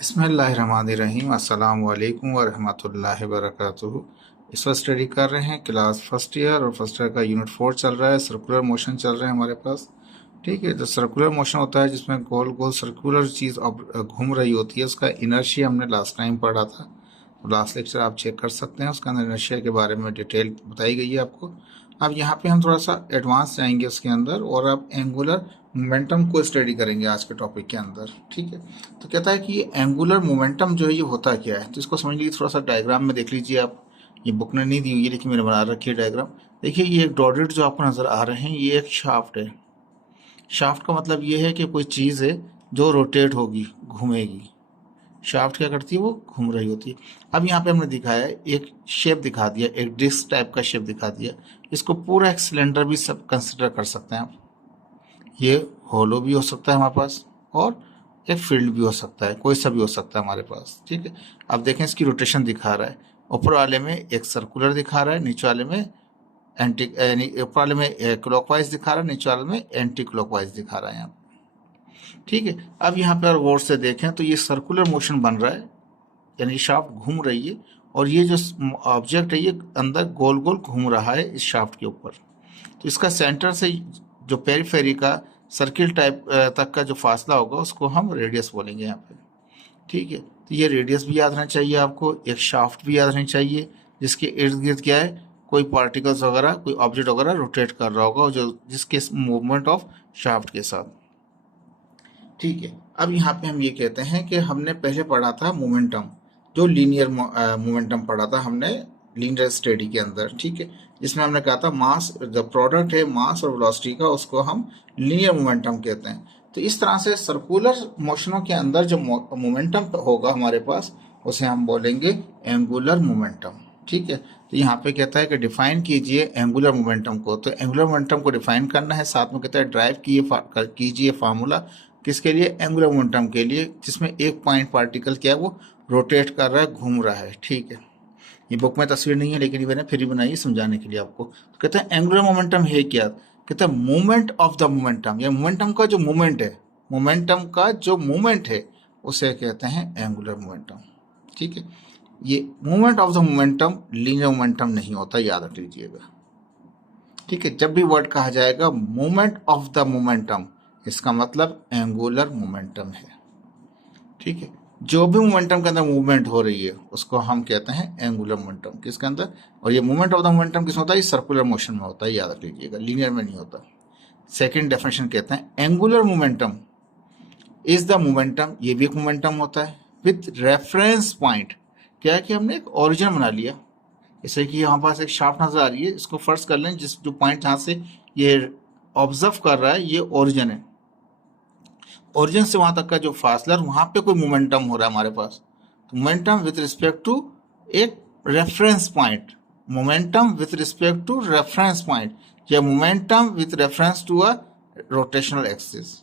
बिस्मिल्लाहिर्रहमानिर्रहीम अस्सलाम वालेकुम व रहमतुल्लाहि व बरकातुहू। इस वक्त स्टडी कर रहे हैं क्लास फर्स्ट ईयर और फर्स्ट ईयर का यूनिट 4 चल रहा है। सर्कुलर मोशन चल रहा है हमारे पास। ठीक है, तो सर्कुलर मोशन होता है जिसमें गोल गोल सर्कुलर चीज़ अब घूम रही होती है। उसका इनर्शिया हमने लास्ट टाइम पढ़ा था, तो लास्ट लेक्चर आप चेक कर सकते हैं। उसके अंदर इनर्शिया के बारे में डिटेल बताई गई है आपको। अब यहाँ पे हम थोड़ा सा एडवांस जाएंगे उसके अंदर और अब एंगुलर मोमेंटम को स्टडी करेंगे आज के टॉपिक के अंदर। ठीक है, तो कहता है कि ये एंगुलर मोमेंटम जो है ये होता क्या है। तो इसको समझ लीजिए, थोड़ा सा डायग्राम में देख लीजिए आप। ये बुक ने नहीं दी हुई है लेकिन मैंने बना रखी है डायग्राम। देखिए, ये एक डॉटेड जो आपको नज़र आ रहे हैं ये एक शाफ्ट है। शाफ्ट का मतलब ये है कि कोई चीज़ है जो रोटेट होगी, घूमेगी। शाफ्ट क्या करती है, वो घूम रही होती है। अब यहाँ पे हमने दिखाया है, एक शेप दिखा दिया, एक डिस्क टाइप का शेप दिखा दिया। इसको पूरा एक सिलेंडर भी सब कंसिडर कर सकते हैं आप। ये होलो भी हो सकता है हमारे पास और एक फील्ड भी हो सकता है, कोई सा भी हो सकता है हमारे पास। ठीक है, अब देखें इसकी रोटेशन दिखा रहा है। ऊपर वाले में एक सर्कुलर दिखा रहा है, नीचे वाले में एंटी, ऊपर वाले में क्लॉकवाइज दिखा रहा है, नीचे वाले में एंटी क्लॉकवाइज दिखा रहा है यहाँ। ठीक है, अब यहाँ पे और गौर से देखें तो ये सर्कुलर मोशन बन रहा है, यानी शाफ्ट घूम रही है और ये जो ऑब्जेक्ट है ये अंदर गोल गोल घूम रहा है इस शाफ्ट के ऊपर। तो इसका सेंटर से जो पेरीफेरी का सर्किल टाइप तक का जो फासला होगा उसको हम रेडियस बोलेंगे यहाँ पे। ठीक है, तो ये रेडियस भी याद रहना चाहिए आपको, एक शाफ्ट भी याद रहनी चाहिए जिसके इर्द गिर्द क्या है, कोई पार्टिकल्स वगैरह, कोई ऑब्जेक्ट वगैरह रोटेट कर रहा होगा जो जिसके मूवमेंट ऑफ शाफ्ट के साथ। ठीक है, अब यहाँ पे हम ये कहते हैं कि हमने पहले पढ़ा था मोमेंटम, जो लीनियर मोमेंटम पढ़ा था हमने लीनियर स्टडी के अंदर। ठीक है, जिसमें हमने कहा था मास, जो प्रोडक्ट है मास और वेलोसिटी का, उसको हम लीनियर मोमेंटम कहते हैं। तो इस तरह से सर्कुलर मोशनों के अंदर जो मोमेंटम होगा हमारे पास उसे हम बोलेंगे एंगुलर मोमेंटम। ठीक है, तो यहाँ पे कहता है कि डिफाइन कीजिए एंगुलर मोमेंटम को। तो एंगुलर मोमेंटम को डिफाइन करना है, साथ में कहता है ड्राइव कीजिए फार्मूला किसके लिए, एंगुलर मोमेंटम के लिए, जिसमें एक पॉइंट पार्टिकल क्या है वो रोटेट कर रहा है, घूम रहा है। ठीक है, ये बुक में तस्वीर नहीं है लेकिन मैंने फिर भी बनाई समझाने के लिए आपको। तो कहते हैं एंगुलर मोमेंटम है क्या, कहते हैं मूवमेंट ऑफ द मोमेंटम, या मोमेंटम का जो मूवमेंट है, मोमेंटम का जो मूवमेंट है उसे कहते हैं एंगुलर मोमेंटम। ठीक है, ये movement of the momentum linear momentum नहीं होता, याद रख लीजिएगा। ठीक है, जब भी वर्ड कहा जाएगा मूवमेंट ऑफ द मोमेंटम, इसका मतलब एंगुलर मोमेंटम है। ठीक है, जो भी मोमेंटम के अंदर मूवमेंट हो रही है उसको हम कहते हैं एंगुलर मोमेंटम, किसके अंदर। और ये मूवमेंट ऑफ द मोमेंटम किस होता है, सर्कुलर मोशन में होता है, याद रख लीजिएगा, लीनियर में नहीं होता। सेकेंड डेफिनेशन कहते हैं angular momentum is the momentum, ये भी एक मोमेंटम होता है विथ रेफरेंस पॉइंट। क्या है कि हमने एक ओरिजिन बना लिया, जैसे कि यहाँ पास एक शाफ्ट नजर आ रही है, इसको फर्स्ट कर लें, जिस जो पॉइंट जहाँ से ये ऑब्जर्व कर रहा है ये ओरिजिन है। ओरिजिन से वहां तक का जो फासला, वहां पे कोई मोमेंटम हो रहा है हमारे पास, तो मोमेंटम विथ रिस्पेक्ट टू एक reference point, momentum with respect to reference point, या momentum with reference to a rotational axis,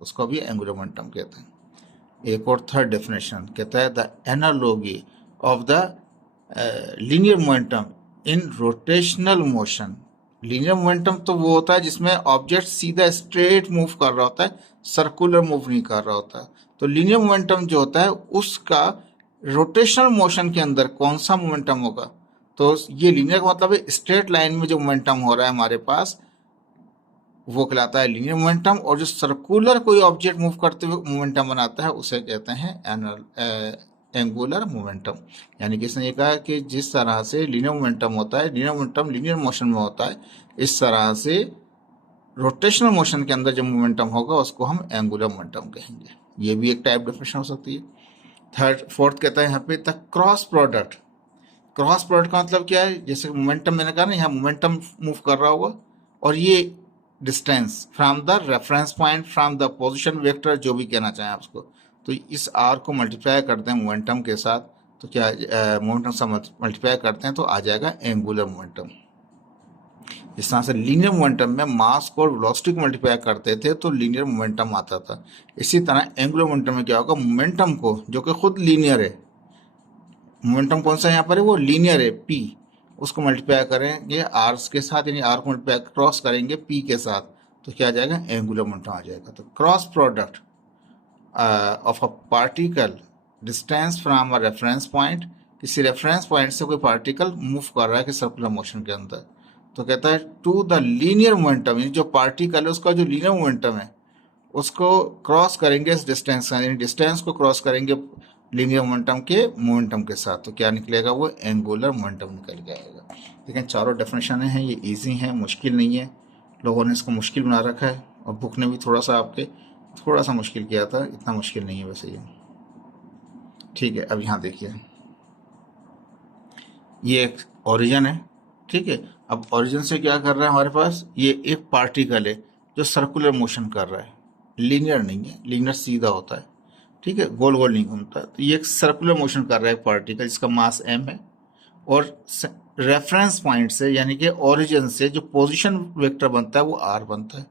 उसको भी एंगुलर मोमेंटम कहते हैं। एक और थर्ड डेफिनेशन कहता है the analogy of the linear momentum in rotational motion. Linear momentum तो वो होता है जिसमें ऑब्जेक्ट सीधा स्ट्रेट मूव कर रहा होता है, सर्कुलर मूव नहीं कर रहा होता। तो लीनियर मोमेंटम जो होता है उसका रोटेशनल मोशन के अंदर कौन सा मोमेंटम होगा, तो ये लीनियर का मतलब है स्ट्रेट लाइन में जो मोमेंटम हो रहा है हमारे पास वो कहलाता है लीनियर मोमेंटम, और जो सर्कुलर कोई ऑब्जेक्ट मूव करते हुए मोमेंटम बनाता है उसे कहते हैं एंगुलर मोमेंटम। यानी कि इसने ये कहा कि जिस तरह से लीनियर मोमेंटम होता है, लीनियर मोमेंटम लीनियर मोशन में होता है, इस तरह से रोटेशनल मोशन के अंदर जो मोमेंटम होगा उसको हम एंगुलर मोमेंटम कहेंगे। ये भी एक टाइप डेफिनेशन हो सकती है। फोर्थ कहता है यहाँ पे the cross product. Cross product का मतलब क्या है, जैसे मोमेंटम मैंने कहा ना, यहाँ मोमेंटम मूव कर रहा होगा और ये distance from the reference point, from the position vector, जो भी कहना चाहें आप उसको, तो इस आर को मल्टीप्लाई करते हैं मोमेंटम के साथ, तो क्या मोमेंटम से मल्टीप्लाई करते हैं तो आ जाएगा एंगुलर मोमेंटम। इस तरह से लीनियर मोमेंटम में मास को और वेलोसिटी को मल्टीप्लाई करते थे तो लीनियर मोमेंटम आता था। इसी तरह एंगुलर मोमेंटम में क्या होगा, मोमेंटम को जो कि खुद लीनियर है, मोमेंटम कौन सा यहाँ पर है, वो लीनियर है, पी, उसको मल्टीप्लाई करेंगे आर के साथ, यानी आर को मल्टीप्लाई क्रॉस करेंगे पी के साथ, तो क्या आ जाएगा, एंगुलर मोमेंटम आ जाएगा। तो cross product of a particle distance from a reference point, किसी रेफरेंस पॉइंट से कोई पार्टिकल मूव कर रहा है कि सर्कुलर मोशन के अंदर, तो कहता है टू द लीनियर मोमेंटम, यानी जो पार्टिकल है उसका जो लीनियर मोमेंटम है उसको क्रॉस करेंगे इस डिस्टेंस, यानी डिस्टेंस को क्रॉस करेंगे लीनियर मोमेंटम के साथ, तो क्या निकलेगा, वो एंगुलर मोमेंटम निकल के आएगा। लेकिन चारों डेफिनेशन हैं, ये इजी हैं, मुश्किल नहीं है। लोगों ने इसको मुश्किल बना रखा है और बुक ने भी थोड़ा सा मुश्किल किया था, इतना मुश्किल नहीं है वैसे ये। ठीक है, अब यहाँ देखिए, ये एक ओरिजिन है, ठीक है। अब ओरिजिन से क्या कर रहा है हमारे पास, ये एक पार्टिकल है जो सर्कुलर मोशन कर रहा है, लीनियर नहीं है, लीनियर सीधा होता है, ठीक है, गोल गोल नहीं घूमता। तो ये एक सर्कुलर मोशन कर रहा है पार्टिकल जिसका मास m है, और रेफरेंस पॉइंट से यानी कि ओरिजिन से जो पोजीशन वेक्टर बनता है वो r बनता है।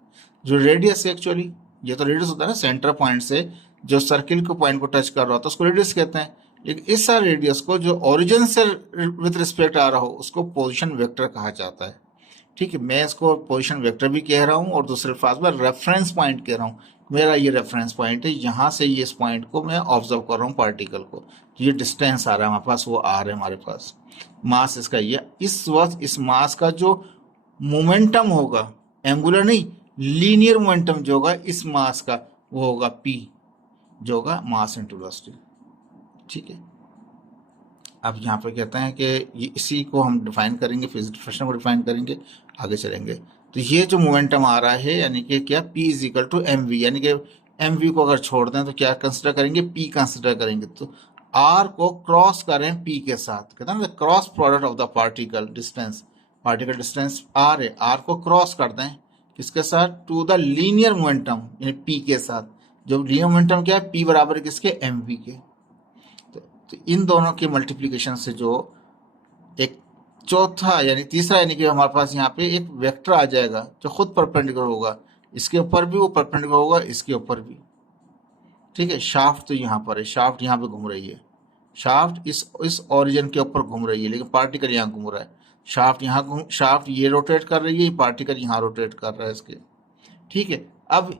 जो रेडियस है एक्चुअली, ये तो रेडियस होता है ना, सेंटर पॉइंट से जो सर्किल को पॉइंट को टच कर रहा होता है उसको रेडियस कहते हैं। लेकिन इस सारे रेडियस को जो ओरिजिन से विद रिस्पेक्ट आ रहा हो उसको पोजीशन वेक्टर कहा जाता है, ठीक है। मैं इसको पोजीशन वेक्टर भी कह रहा हूँ और दूसरे अल्फाज में रेफरेंस पॉइंट कह रहा हूँ। मेरा ये रेफरेंस पॉइंट है, यहाँ से ये इस पॉइंट को मैं ऑब्जर्व कर रहा हूँ पार्टिकल को, ये डिस्टेंस आ रहा है हमारे पास, वो आर है हमारे पास, मास इसका ये। इस वक्त इस मास का जो मोमेंटम होगा, एंगुलर नहीं, लीनियर मोमेंटम जो होगा इस मास का, वो होगा p, जो होगा मास इनटू वेलोसिटी, ठीक है। अब यहाँ पे कहते हैं कि ये इसी को हम डिफाइन करेंगे, फिजिक्स डिफिनेशन को डिफाइन करेंगे, आगे चलेंगे। तो ये जो मोमेंटम आ रहा है यानी कि क्या, P is equal to m v, यानी कि एम वी को अगर छोड़ दें तो क्या कंसिडर करेंगे, P कंसिडर करेंगे। तो R को क्रॉस करें P के साथ, कहते हैं ना cross product of the particle distance R है, R को क्रॉस कर दें किसके साथ, टू द लीनियर मोमेंटम यानी P के साथ। जो लीनियर मोमेंटम क्या है, P बराबर किसके, एम वी के। तो इन दोनों के मल्टीप्लिकेशन से जो एक चौथा यानी तीसरा यानी कि हमारे पास यहाँ पे एक वेक्टर आ जाएगा जो खुद परपेंडिकुलर होगा, इसके ऊपर भी वो परपेंडिकुलर होगा, इसके ऊपर भी, ठीक है। शाफ्ट तो यहाँ पर है, शाफ्ट यहाँ पे घूम रही है, शाफ्ट इस ओरिजिन के ऊपर घूम रही है, लेकिन पार्टिकल यहाँ घूम रहा है। शाफ्ट ये रोटेट कर रही है, पार्टिकल यहाँ रोटेट कर रहा है इसके, ठीक है। अब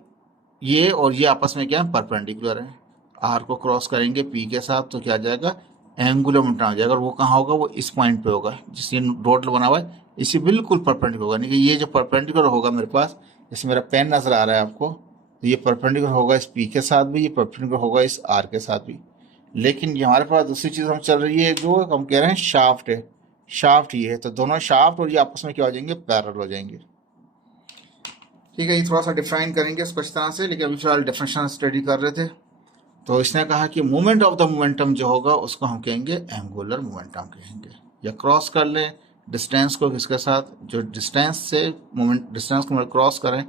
ये और ये आपस में क्या है, परपेंडिकुलर है। आर को क्रॉस करेंगे पी के साथ तो क्या आ जाएगा, एंगुलर मोमेंटम आ जाएगा। और वो कहाँ होगा, वो इस पॉइंट पे होगा जिससे डॉट बना हुआ है, इसी बिल्कुल परपेंडिकुलर होगा। यानी कि ये जो परपेंडिकुलर होगा मेरे पास, जैसे मेरा पेन नजर आ रहा है आपको, तो ये परपेंडिकुलर होगा इस पी के साथ भी, ये परपेंडिकुलर होगा इस आर के साथ भी। लेकिन ये हमारे पास दूसरी चीज हम चल रही है, जो हम कह रहे हैं शाफ्ट है, शाफ्ट ये है, तो दोनों शाफ्ट और ये आपस में क्या हो जाएंगे, पैरेलल हो जाएंगे, ठीक है। ये थोड़ा सा डिफाइन करेंगे इसको इस तरह से, लेकिन अभी फिलहाल डेफिनेशन स्टडी कर रहे थे। तो इसने कहा कि मूवमेंट ऑफ द मोमेंटम जो होगा उसको हम कहेंगे एंगुलर मोमेंटम कहेंगे। या क्रॉस कर लें डिस्टेंस को किसके साथ, जो डिस्टेंस को क्रॉस करें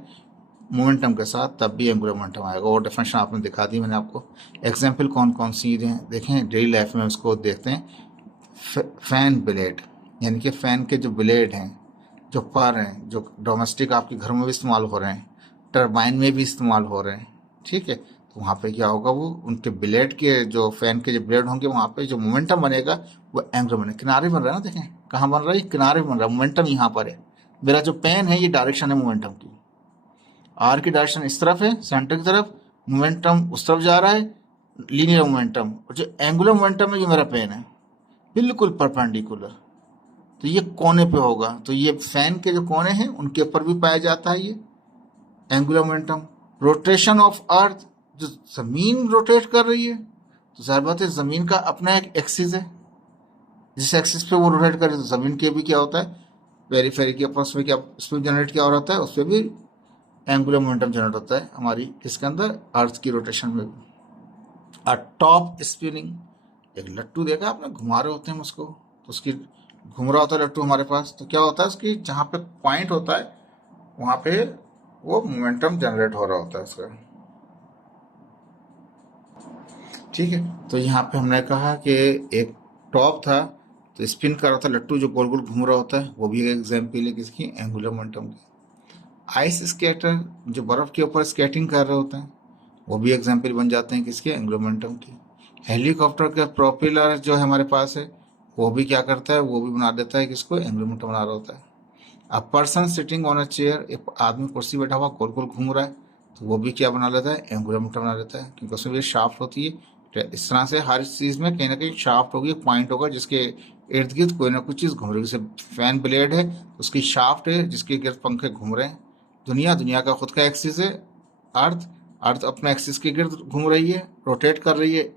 मोमेंटम के साथ, तब भी एंगुलर मोमेंटम आएगा। और डेफिनेशन आपने दिखा दी मैंने आपको। एग्जाम्पल कौन कौन सी हैं देखें, डेली लाइफ में उसको देखते हैं। फैन ब्लेड, यानी कि फैन के जो ब्लेड हैं, जो पर हैं, जो डोमेस्टिक आपके घर में भी इस्तेमाल हो रहे हैं, टरबाइन में भी इस्तेमाल हो रहे हैं, ठीक है। तो वहाँ पे क्या होगा, वो उनके ब्लेड के जो फैन के जो ब्लेड होंगे वहाँ पे जो मोमेंटम बनेगा वो एंगुलर बनेगा। किनारे बन रहा है ना, देखें कहाँ बन रहा है, किनारे बन रहा है, मोमेंटम यहाँ पर है। मेरा जो पेन है ये डायरेक्शन है मोमेंटम की, आर की डायरेक्शन इस तरफ है सेंटर की तरफ, मोमेंटम उस तरफ जा रहा है, लीनियर मोमेंटम। और जो एंगुलर मोमेंटम है ये मेरा पेन है, बिल्कुल परपेंडिकुलर, तो ये कोने पे होगा। तो ये फैन के जो कोने हैं उनके ऊपर भी पाया जाता है ये angular momentum. Rotation of earth, जो जमीन रोटेट कर रही है, तो जाहिर बात है जमीन का अपना एक एक्सिस है, जिस एक्सिस पे वो रोटेट कर रही है, तो जमीन के भी क्या होता है, पेरिफेरी के ऊपर उसमें क्या स्पीड जनरेट क्या हो रहा है, उस पर भी एंगुलर मोमेंटम जनरेट होता है हमारी इसके अंदर अर्थ की रोटेशन में भी। और टॉप स्पिनिंग, एक लट्टू देखा आपने, घुमा रहे होते हैं उसको, तो उसकी घूम रहा होता है लट्टू हमारे पास, तो क्या होता है उसकी जहाँ पे पॉइंट होता है वहाँ पे वो मोमेंटम जनरेट हो रहा होता है उसका, ठीक है। तो यहाँ पे हमने कहा कि एक टॉप था तो स्पिन कर रहा था लट्टू, जो गोल गोल घूम रहा होता है, वो भी एक एग्जाम्पल है किसकी, एंगुलर मोमेंटम की। आइस स्केटर, जो बर्फ के ऊपर स्केटिंग कर रहे होते हैं, वो भी एग्जाम्पल बन जाते हैं किसके, एंगुलर मोमेंटम की। हेलीकॉप्टर का प्रोपेलर जो है हमारे पास है, वो भी क्या करता है, वो भी बना देता है किसको, एंगुलर मोमेंटम बना रहा होता है। अब person sitting on a chair, एक आदमी कुर्सी बैठा हुआ गोल गोल घूम रहा है, तो वो भी क्या बना लेता है, एंगुलर मोमेंटम बना लेता है, क्योंकि उसमें भी शाफ्ट होती है, इस तरह से हर चीज़ में कहीं ना कहीं शाफ्ट होगी, एक पॉइंट होगा जिसके इर्द गिर्द कोई ना कुछ चीज़ घूम रही है। जैसे फैन ब्लेड है, उसकी शाफ्ट है जिसके गिर्द पंखे घूम रहे हैं। दुनिया दुनिया का खुद का एक्सिस है। अर्थ अर्थ अपने एक्सिस के गिर्द घूम रही है, रोटेट कर रही है।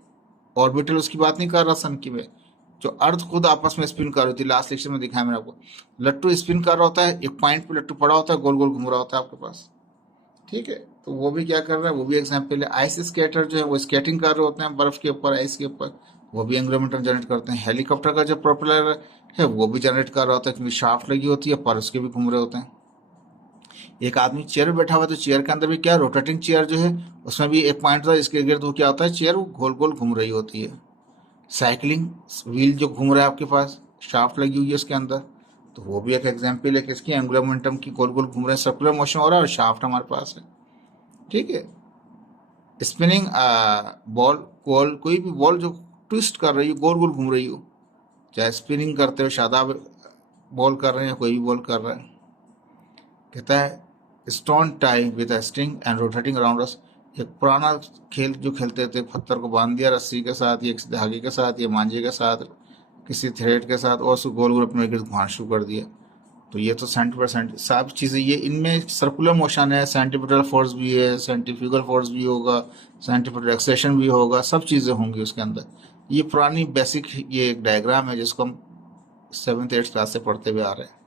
ऑर्बिटल उसकी बात नहीं कर रहा सन की में, जो अर्थ खुद आपस में स्पिन कर रही थी। लास्ट लेक्चर में दिखाया मैंने आपको, लट्टू स्पिन कर रहा होता है, एक पॉइंट पे लट्टू पड़ा होता है, गोल गोल घूम रहा होता है आपके पास। ठीक है, तो वो भी क्या कर रहा है, वो भी एग्जाम्पल है। आइस स्केटर जो है वो स्केटिंग कर रहे होते हैं बर्फ के ऊपर, आइस के ऊपर, वो भी एंगुलर मोमेंटम जनरेट करते हैं। हेलीकॉप्टर का जो प्रोपेलर है वो भी जनरेट कर रहा होता है, क्योंकि शाफ्ट लगी होती है, पर उसके भी घूम रहे होते हैं। एक आदमी चेयर पे बैठा हुआ है, तो चेयर के अंदर भी क्या, रोटेटिंग चेयर जो है उसमें भी एक पॉइंट होता है, इसके गिर्द वो क्या होता है, चेयर वो गोल गोल घूम रही होती है। साइकिलिंग व्हील जो घूम रहा है आपके पास, शाफ्ट लगी हुई है उसके अंदर, तो वो भी एक एग्जाम्पल है किसकी, एंगुलर मोमेंटम की। गोल गोल घूम रहे हैं, सर्कुलर मोशन हो रहा है और शाफ्ट हमारे पास है। ठीक है, स्पिनिंग बॉल, गोल कोई भी बॉल जो ट्विस्ट कर रही हो, गोल गोल घूम रही हो, चाहे स्पिनिंग करते हो, शादाब बॉल कर रहे हैं, कोई भी बॉल कर रहा है। कहता है stone tie with string and rotating around us. एक पुराना खेल जो खेलते थे, पत्थर को बांध दिया रस्सी के साथ, या किसी धागे के साथ, या मांझे के साथ, किसी थ्रेड के साथ, और उसको गोल गोल अपने गिर्द घुमाना शुरू कर दिया। तो ये तो 70% सब चीज़ें, ये इनमें सर्कुलर मोशन है, सेंटीपिटल फोर्स भी है, सेंट्रीफ्यूगल फोर्स भी होगा, सेंट्रीपिटल एक्सेशन भी होगा, सब चीज़ें होंगी उसके अंदर। ये पुरानी बेसिक ये एक डायग्राम है जिसको हम 7th 8th क्लास से पढ़ते हुए आ रहे हैं।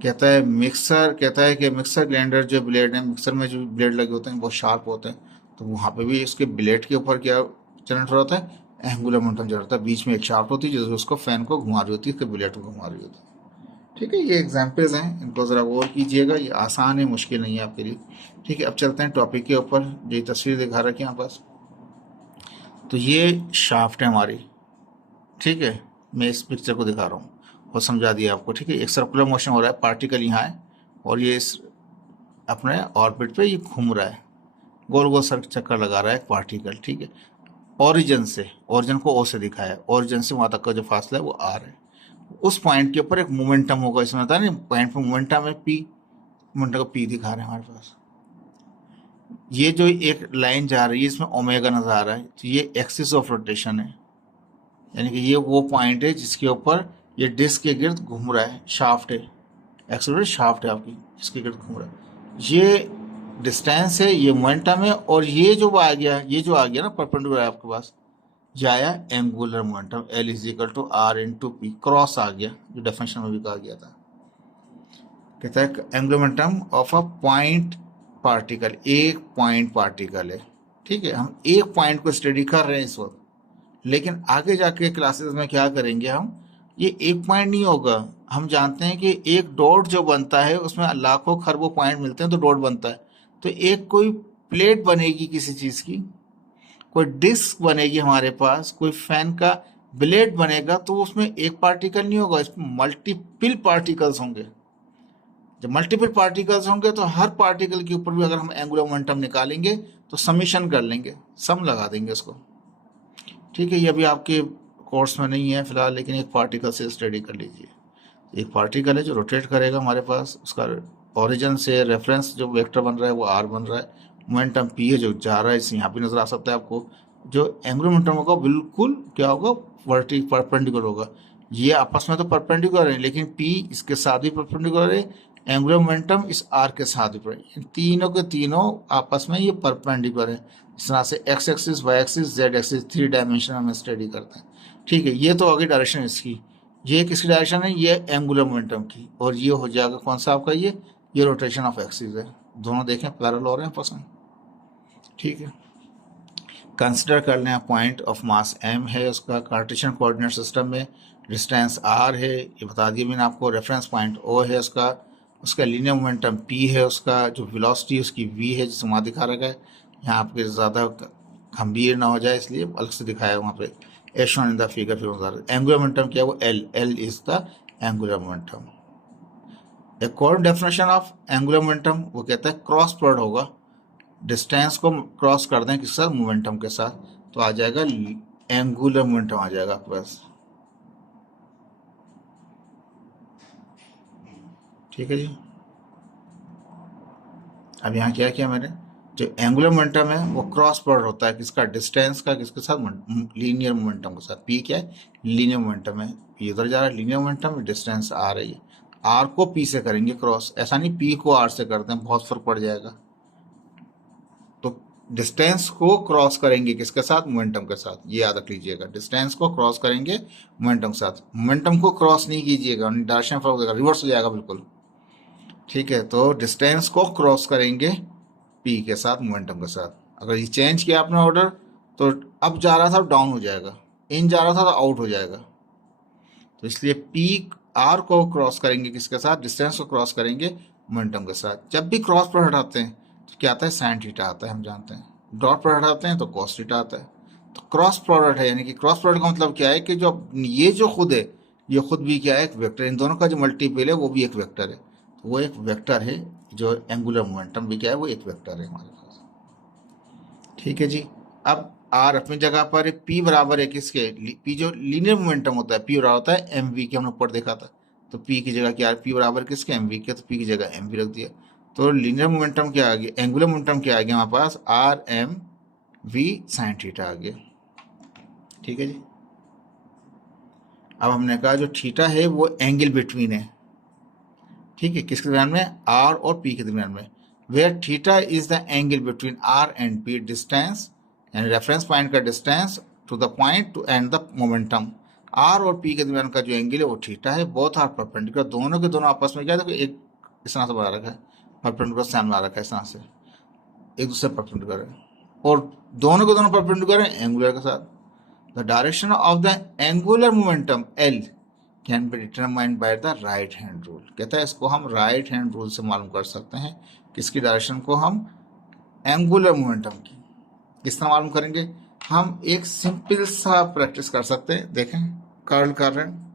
कहता है मिक्सर, कहता है कि मिक्सर ग्राइंडर जो ब्लेड है, मिक्सर में जो ब्लेड लगे होते हैं बहुत शार्प होते हैं, तो वहाँ पे भी इसके ब्लेड के ऊपर क्या जनरेट होता है, एंगुलर मोमेंटम जनरेट होता है। बीच में एक शाफ्ट होती है जो उसको फैन को घुमा रही होती है, इसके ब्लेड को घुमा रही होती है। ठीक है, ये एग्जाम्पल्स हैं, इनको ज़रा गौर कीजिएगा, ये आसान है, मुश्किल नहीं है आपके लिए। ठीक है, अब चलते हैं टॉपिक के ऊपर। जो तस्वीर दिखा रखी है यहाँ पास, तो ये शाफ्ट है हमारी। ठीक है, मैं इस पिक्चर को दिखा रहा हूँ और समझा दिया आपको। ठीक है, एक सर्कुलर मोशन हो रहा है, पार्टिकल यहाँ है और ये इस अपने ऑर्बिट पे ये घूम रहा है, गोल गोल सर चक्कर लगा रहा है एक पार्टिकल। ठीक है, ओरिजिन से, ओरिजिन को ओ से दिखाया है, ओरिजिन से वहाँ तक का जो फासला है वो आर है। उस पॉइंट के ऊपर एक मोमेंटम होगा, इसमें होता है ना पॉइंट पे मोमेंटम है पी, मोमेंटम का पी दिखा रहे हैं हमारे पास। ये जो एक लाइन जा रही है इसमें ओमेगा नजर आ रहा है, तो ये एक्सिस ऑफ रोटेशन है, यानी कि ये वो पॉइंट है जिसके ऊपर ये डिस्क के गिर्द घूम रहा है, शाफ्ट है, एक्सेलरेटेड शाफ्ट है आपकी जिसके गिर्द घूम रहा है। ये डिस्टेंस है, ये मोमेंटम है, और ये जो आ गया, ये जो आ गया ना परपेंडिकुलर आपके पास, ये आया angular momentum, L is equal to r into p, cross आ गया जो डेफिनेशन में भी कहा गया था। कहता है angular momentum of a point particle, एक पॉइंट पार्टिकल है। ठीक है, हम एक पॉइंट को स्टडी कर रहे हैं इस वक्त, लेकिन आगे जाके क्लासेस में क्या करेंगे हम, ये एक पॉइंट नहीं होगा। हम जानते हैं कि एक डॉट जो बनता है उसमें लाखों खरबों पॉइंट मिलते हैं तो डॉट बनता है। तो एक कोई प्लेट बनेगी किसी चीज़ की, कोई डिस्क बनेगी हमारे पास, कोई फैन का ब्लेड बनेगा, तो उसमें एक पार्टिकल नहीं होगा, इसमें मल्टीपल पार्टिकल्स होंगे। जब मल्टीपल पार्टिकल्स होंगे तो हर पार्टिकल के ऊपर भी अगर हम एंगुलर मोमेंटम निकालेंगे तो समीशन कर लेंगे, सम लगा देंगे इसको। ठीक है, ये अभी आपके कोर्स में नहीं है फिलहाल, लेकिन एक पार्टिकल से स्टडी कर लीजिए। एक पार्टिकल है जो रोटेट करेगा हमारे पास, उसका ओरिजिन से रेफरेंस जो वेक्टर बन रहा है वो आर बन रहा है, मोमेंटम पी है जो जा रहा है, इसे यहाँ भी नजर आ सकता है आपको। जो एंगुलर मोमेंटम होगा बिल्कुल क्या होगा, वर्टी परपेंडिकुलर होगा। ये आपस में तो परपेंडिकुलर है, लेकिन पी इसके साथ भी परपेंडिकुलर है, एंगुलर मोमेंटम इस आर के साथ भी इन तीनों के तीनों आपस में ये परपेंडिकुलर है। इस तरह से x axis, y axis, z axis, 3 dimension में स्टडी करते हैं। ठीक है, ये तो आगे डायरेक्शन इसकी, ये किसकी डायरेक्शन है, ये एंगुलर मोमेंटम की, और ये हो जाएगा कौन सा आपका, ये रोटेशन ऑफ एक्सिस है। दोनों देखें पैरेलल हो रहे हैं पसंद। ठीक है, कंसिडर कर लें पॉइंट ऑफ मास m है, उसका कार्टेशियन कोऑर्डिनेट सिस्टम में डिस्टेंस r है, ये बता दिया मैंने आपको। रेफरेंस पॉइंट o है उसका, उसका लीनियर मोमेंटम p है, उसका जो वेलोसिटी उसकी v है, जिसे वहाँ दिखा रखा है। यहाँ आपके ज़्यादा गंभीर ना हो जाए इसलिए अलग से दिखाया वहाँ पे, as shown in the figure. फिर एंगुलर मोमेंटम क्या है, वो l is the angular momentum. एक और डेफिनेशन ऑफ एंगुलर मोमेंटम वो कहता है क्रॉस प्रोडक्ट होगा, डिस्टेंस को क्रॉस कर दें किसके साथ, मोमेंटम के साथ, तो आ जाएगा एंगुलर मोमेंटम आ जाएगा आपके पास। ठीक है जी, अब यहाँ क्या किया मैंने, जो एंगुलर मोमेंटम है वो क्रॉस प्रोडक्ट होता है किसका, डिस्टेंस का, किसके साथ, लीनियर मोमेंटम के साथ। पी क्या है, लीनियर मोमेंटम है, पी उधर जा रहा है, लीनियर मोमेंटम, डिस्टेंस आ रही है, आर को पी से करेंगे क्रॉस, ऐसा नहीं पी को आर से करते हैं, बहुत फर्क पड़ जाएगा। तो डिस्टेंस को क्रॉस करेंगे किसके साथ, मोमेंटम के साथ, ये याद रख लीजिएगा, डिस्टेंस को क्रॉस करेंगे मोमेंटम के साथ, मोमेंटम को क्रॉस नहीं कीजिएगा, डायरेक्शन फर्क हो जाएगा, रिवर्स हो जाएगा बिल्कुल। ठीक है, तो डिस्टेंस को क्रॉस करेंगे पी के साथ, मोमेंटम के साथ। अगर ये चेंज किया आपने ऑर्डर, तो अब जा रहा था डाउन हो जाएगा, इन जा रहा था तो आउट हो जाएगा। तो इसलिए पी आर को क्रॉस करेंगे किसके साथ, डिस्टेंस को क्रॉस करेंगे मोमेंटम के साथ। जब भी क्रॉस प्रोडक्ट आते हैं तो क्या आता है, साइन थीटा आता है, हम जानते हैं। डॉट प्रोडक्ट आते हैं तो कॉस थीटा आता है। तो क्रॉस प्रोडक्ट है, यानी कि क्रॉस प्रोडक्ट का मतलब क्या है कि जो ये जो खुद है, ये खुद भी क्या है, एक वेक्टर, इन दोनों का जो मल्टीपल है वो भी एक वेक्टर है। तो वो एक वेक्टर है, जो एंगुलर मोमेंटम भी क्या है, वो एक वेक्टर है हमारे पास। ठीक है जी। अब आर अपनी जगह पर है, पी बराबर है किसके, पी जो लीनियर मोमेंटम होता है, पी बराबर होता है एम वी के, हमने ऊपर देखा था। तो पी की जगह क्या है, पी बराबर किसके, एम वी के, तो पी की जगह एम वी रख दिया। तो लीनियर मोमेंटम क्या आ गया, एंगुलर मोमेंटम क्या आ गया हमारे पास, r m v sine theta आ गया। ठीक है जी। अब हमने कहा जो थीटा है वो एंगल बिटवीन है, ठीक है, किसके दरमियान में, आर और पी के दरमियान में। Where theta is the angle between r and p, distance यानी रेफरेंस पॉइंट का distance to the point to and the momentum. R और पी के दरमियान का जो एंगल है वो थीटा है, बोथ आर परपेंडिकुलर, दोनों के दोनों आपस में क्या है, एक इस तरह से बना रखा है, परपेंडिकुलर साइन बना रखा है, इस तरह से एक दूसरे परपेंडिकुलर है, और दोनों के दोनों परपेंडिकुलर है एंगुलर के साथ। The direction of the angular momentum L can be determined by the right hand rule. कहता है इसको हम राइट हैंड रूल से मालूम कर सकते हैं, किसकी डायरेक्शन को, हम एंगुलर मोमेंटम की। किस तरह मालूम करेंगे, हम एक सिंपल सा प्रैक्टिस कर सकते हैं। देखें, कर्ल कर रहे हैं,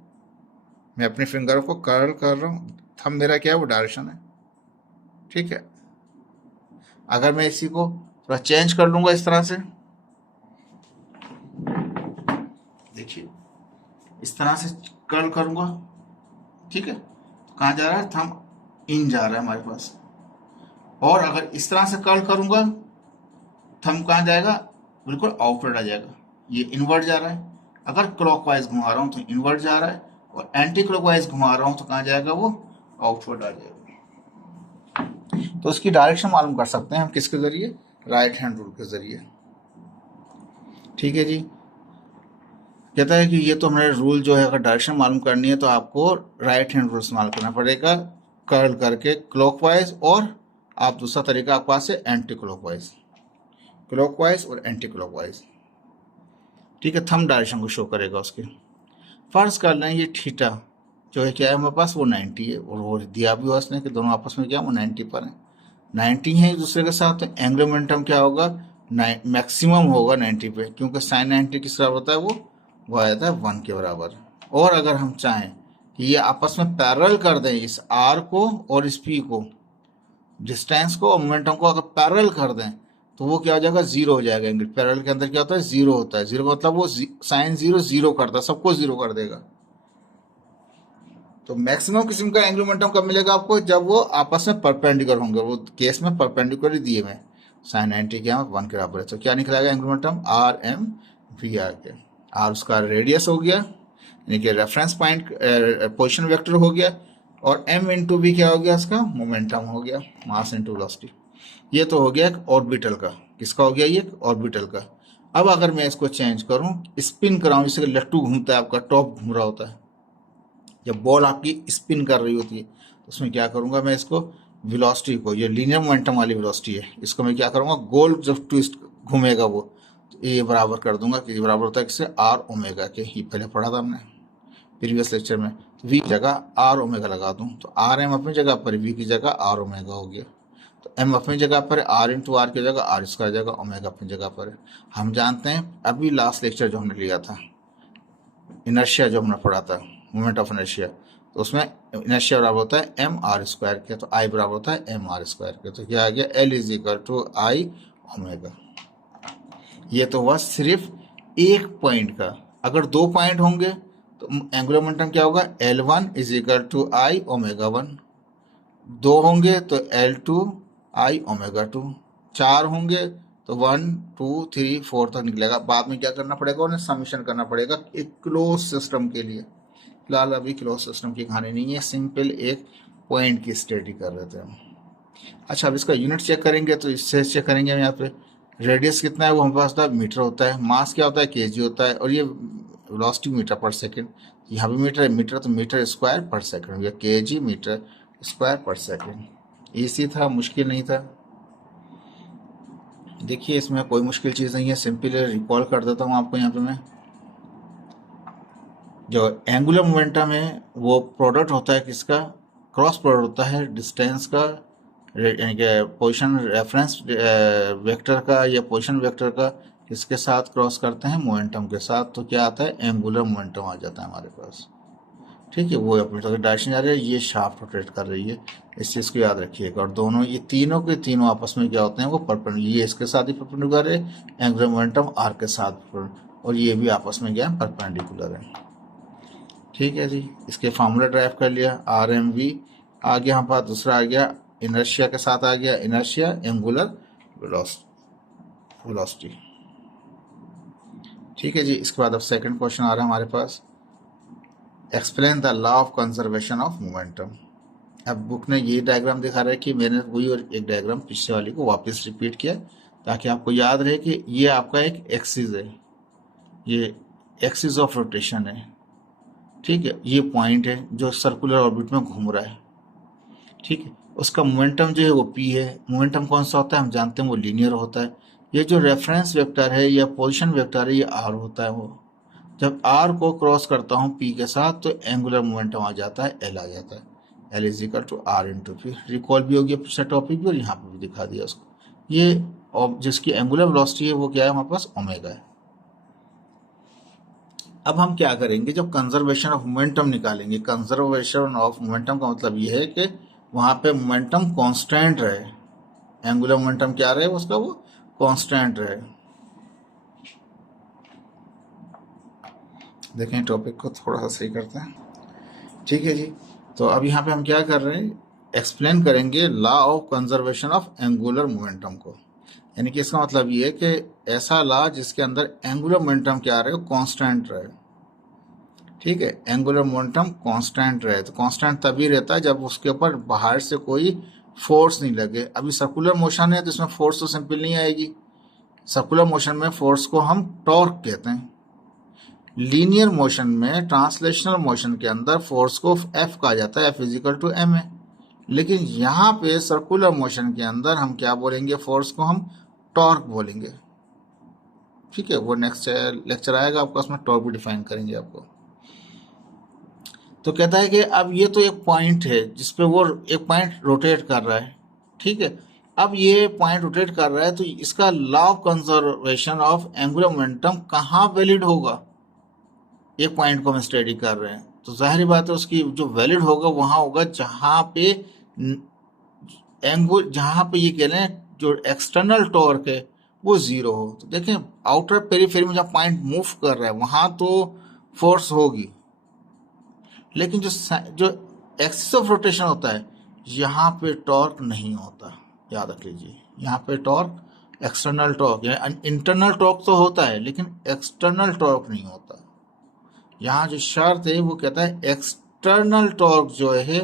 मैं अपने फिंगर को कर्ल कर रहा हूँ, थंब मेरा क्या है, वो डायरेक्शन है। ठीक है, अगर मैं इसी को थोड़ा चेंज कर लूंगा इस तरह से, देखिए इस तरह से कर्ल करूंगा, ठीक है, तो कहाँ जा रहा है, थंब इन जा रहा है हमारे पास। और अगर इस तरह से कर्ल करूंगा, थंब कहाँ जाएगा, बिल्कुल आउटवर्ड आ जाएगा, ये इनवर्ड जा रहा है। अगर क्लॉकवाइज घुमा रहा हूं तो इनवर्ड जा रहा है, और एंटी क्लॉकवाइज घुमा रहा हूं तो कहाँ जाएगा, वो आउटवर्ड आ जाएगा। तो उसकी डायरेक्शन मालूम कर सकते हैं हम किसके जरिए, राइट हैंड रूल के जरिए। ठीक है जी। कहता है कि ये तो हमारे रूल जो है, अगर डायरेक्शन मालूम करनी है तो आपको राइट हैंड रूल इस्तेमाल करना पड़ेगा, कर्ल करके क्लॉकवाइज, और आप दूसरा तरीका आपके पास है एंटी क्लॉकवाइज, क्लॉकवाइज और एंटी क्लॉकवाइज। ठीक है, थंब डायरेक्शन को शो करेगा उसके। फर्ज कर लें ये थीटा जो है क्या है हमारे पास, वो 90 है, और वो दिया भी हुआ उसने कि दोनों आपस में क्या, वो 90 पर है, 90 है एक दूसरे के साथ। तो एंगुलर मोमेंटम क्या होगा, मैक्सिमम होगा 90 पे, क्योंकि साइन 90 किस बराबर होता है, वो आ जाता है 1 के बराबर। और अगर हम चाहें कि ये आपस में पैरेलल कर दें, इस आर को और इस पी को, डिस्टेंस को और मोमेंटम को अगर पैरेलल कर दें, तो वो क्या हो जाएगा, जीरो हो जाएगा। एंगल पैरेलल के अंदर क्या होता है, जीरो होता है। जीरो मतलब वो साइन जीरो जीरो करता है, सबको जीरो कर देगा। तो मैक्सिमम किस्म का एंगुलर मोमेंटम कब मिलेगा आपको, जब वो आपस में परपेंडिकुलर होंगे, वो केस में परपेंडिकुलर ही दिए हुए, साइन 90 क्या 1 के बराबर है। तो क्या निकलेगा angular momentum, r m v आ गया, आर उसका रेडियस हो गया, यानी कि रेफरेंस पॉइंट पोजिशन वेक्टर हो गया, और एम इंटू वी क्या हो गया, उसका मोमेंटम हो गया, मास इंटू वेलोसिटी। ये तो हो गया एक ऑर्बिटल का, किसका हो गया, ये ऑर्बिटल का। अब अगर मैं इसको चेंज करूं, स्पिन कराऊं, जैसे लट्टू घूमता है आपका, टॉप घूम रहा होता है, जब बॉल आपकी स्पिन कर रही होती है, तो उसमें क्या करूंगा मैं, इसको वेलोसिटी को, ये लीनियर मोमेंटम वाली वेलोसिटी है, इसको मैं क्या करूंगा, गोल जब ट्विस्ट घूमेगा वो, तो ये बराबर कर दूंगा, कि ये बराबर होता है किससे, आर ओमेगा के। ये पहले पढ़ा था हमने प्रीवियस लेक्चर में। तो वी की जगह आर ओमेगा लगा दूं, तो आर एम अपनी जगह पर, वी की जगह आर ओमेगा हो गया। तो एम अपनी जगह पर है, आर इंटू आर की जगह आर स्क्वायर जगह, ओमेगा अपनी जगह पर है। हम जानते हैं अभी लास्ट लेक्चर जो हमने लिया था, इनर्शिया जो हमने पढ़ा था, मोमेंट ऑफ इनर्शिया, तो उसमें इनर्शिया बराबर होता है एम आर स्क्वायर के, तो आई बराबर होता है एम आर स्क्वायर के। तो क्या आ गया, l is equal to I omega. ये तो हुआ सिर्फ एक पॉइंट का। अगर 2 पॉइंट होंगे तो एंगुलर मोमेंटम क्या होगा, L1 is equal to I omega 1। 2 होंगे तो L2 आई ओमेगा 2, 4 होंगे तो 1 2 3 4 तक निकलेगा। बाद में क्या करना पड़ेगा, उन्हें समीशन करना पड़ेगा एक क्लोज सिस्टम के लिए। फिलहाल अभी क्लोज सिस्टम की कहानी नहीं है, सिंपल एक पॉइंट की स्टडी कर रहे थे हम। अच्छा, अब इसका यूनिट चेक करेंगे तो इससे चेक करेंगे हम। यहाँ पे रेडियस कितना है वो हमारे पास होता है, मीटर होता है। मास क्या होता है, केजी होता है। और ये वेलोसिटी मीटर पर सेकंड, यहाँ भी मीटर है, मीटर तो मीटर स्क्वायर पर सेकंड, या केजी मीटर स्क्वायर पर सेकंड। इजी था, मुश्किल नहीं था। देखिए इसमें कोई मुश्किल चीज़ नहीं है, सिंपल रिकॉल कर देता हूँ आपको। यहाँ पे मैं जो एंगुलर मोमेंटम है वो प्रोडक्ट होता है किसका, क्रॉस प्रोडक्ट होता है डिस्टेंस का, यानी कि पोजीशन रेफरेंस वेक्टर का या पोजीशन वेक्टर का किसके साथ क्रॉस करते हैं, मोमेंटम के साथ। तो क्या आता है, एंगुलर मोमेंटम आ जाता है हमारे पास। ठीक है, वो अपनी तरफ से डायरेक्शन जा रही है, ये शाफ्ट रोटेट कर रही है। इस चीज़ को याद रखिएगा। और दोनों ये तीनों के तीनों आपस में क्या होते हैं, वो परपेंडिकुलर, ये इसके साथ ही परपेंडिकुलर है, एंगुलर मोमेंटम आर के साथ, और ये भी आपस में क्या है, परपेंडिकुलर है। ठीक है जी, इसके फार्मूला ड्राइव कर लिया, आर एम वी आ गया हमारे पास। दूसरा आ गया इनर्शिया के साथ आ गया, इनर्शिया एंगुलर वेलोसिटी। ठीक है जी, इसके बाद अब सेकंड क्वेश्चन आ रहा है हमारे पास, explain the law of conservation of momentum. अब बुक ने ये डायग्राम दिखा रहा है कि मैंने वही और एक डायग्राम पिछले वाली को वापस रिपीट किया ताकि आपको याद रहे कि ये आपका एक एक्सिस है, ये एक्सिस ऑफ रोटेशन है। ठीक है, ये पॉइंट है जो सर्कुलर ऑर्बिट में घूम रहा है। ठीक है, उसका मोमेंटम जो है वो p है। मोमेंटम कौन सा होता है हम जानते हैं, वो लीनियर होता है। ये जो रेफरेंस वेक्टर है या पोजीशन वेक्टर है, ये r होता है। वो जब r को क्रॉस करता हूँ p के साथ तो एंगुलर मोमेंटम आ जाता है, l आ जाता है। L is equal to R into p. Recall भी हो गया पिछला टॉपिक भी, और यहाँ पर भी दिखा दिया उसको। ये जिसकी एंगुलर वेलोसिटी है वो क्या है हमारे पास, ओमेगा है। अब हम क्या करेंगे, जब कंजर्वेशन ऑफ मोमेंटम निकालेंगे, कंजर्वेशन ऑफ मोमेंटम का मतलब ये है कि वहां पे मोमेंटम कांस्टेंट रहे, एंगुलर मोमेंटम क्या रहे उसका, वो कांस्टेंट रहे। देखें टॉपिक को थोड़ा सा सही करते हैं। ठीक है जी, तो अब यहाँ पे हम क्या कर रहे हैं, एक्सप्लेन करेंगे law of conservation of angular momentum को। यानी कि इसका मतलब ये है कि ऐसा लॉ जिसके अंदर एंगुलर मोमेंटम क्या रहे, कांस्टेंट रहे। ठीक है, एंगुलर मोमेंटम कांस्टेंट रहे। तो कांस्टेंट तभी रहता है जब उसके ऊपर बाहर से कोई फोर्स नहीं लगे। अभी सर्कुलर मोशन है तो इसमें फोर्स तो सिंपल नहीं आएगी। सर्कुलर मोशन में फोर्स को हम टॉर्क कहते हैं। लीनियर मोशन में, ट्रांसलेशनल मोशन के अंदर फोर्स को एफ कहा जाता है, एफ इजिकल टू एम है। लेकिन यहाँ पे सर्कुलर मोशन के अंदर हम क्या बोलेंगे, फोर्स को हम टॉर्क बोलेंगे। ठीक है, वो नेक्स्ट लेक्चर आएगा आपका, उसमें टॉर्क भी डिफाइन करेंगे आपको। तो कहता है कि अब ये तो एक पॉइंट है जिसपे वो एक पॉइंट रोटेट कर रहा है। ठीक है, अब ये पॉइंट रोटेट कर रहा है तो इसका law of conservation of angular momentum कहाँ वैलिड होगा। एक पॉइंट को हम स्टडी कर रहे हैं तो जाहिर बात है उसकी जो वैलिड होगा वहां होगा जहां पे जहां पे ये कह रहे हैं जो एक्सटर्नल टॉर्क है वो जीरो हो। तो देखें आउटर पेरीफेरी में जब पॉइंट मूव कर रहा है वहां तो फोर्स होगी, लेकिन जो एक्सिस ऑफ रोटेशन होता है यहाँ पे टॉर्क नहीं होता। याद रख लीजिए, यहाँ पे टॉर्क एक्सटर्नल टॉर्क या इंटरनल टॉर्क तो होता है लेकिन एक्सटर्नल टॉर्क नहीं होता। यहाँ जो शर्त है वो कहता है एक्सटर्नल टॉर्क जो है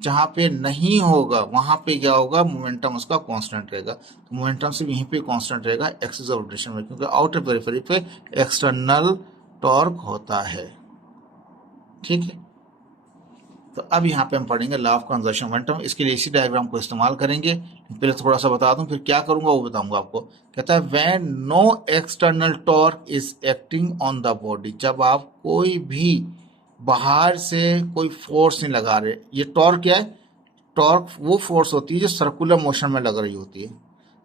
जहाँ पे नहीं होगा वहां पे क्या होगा, मोमेंटम उसका कांस्टेंट रहेगा। तो मोमेंटम सिर्फ यहीं पे कांस्टेंट रहेगा एक्सिस ऑफ रोटेशन में, क्योंकि आउटर पेरिफेरी पे एक्सटर्नल टॉर्क होता है। ठीक है, तो अब यहाँ पे हम पढ़ेंगे लॉ ऑफ कंजर्वेशन मोमेंटम। इसके लिए इसी डायग्राम को इस्तेमाल करेंगे। पहले थोड़ा सा बता दूं फिर क्या करूंगा वो बताऊंगा आपको। कहता है when no external torque is acting on the body, जब आप कोई भी बाहर से कोई फोर्स नहीं लगा रहे। ये टॉर्क क्या है, टॉर्क वो फोर्स होती है जो सर्कुलर मोशन में लग रही होती है।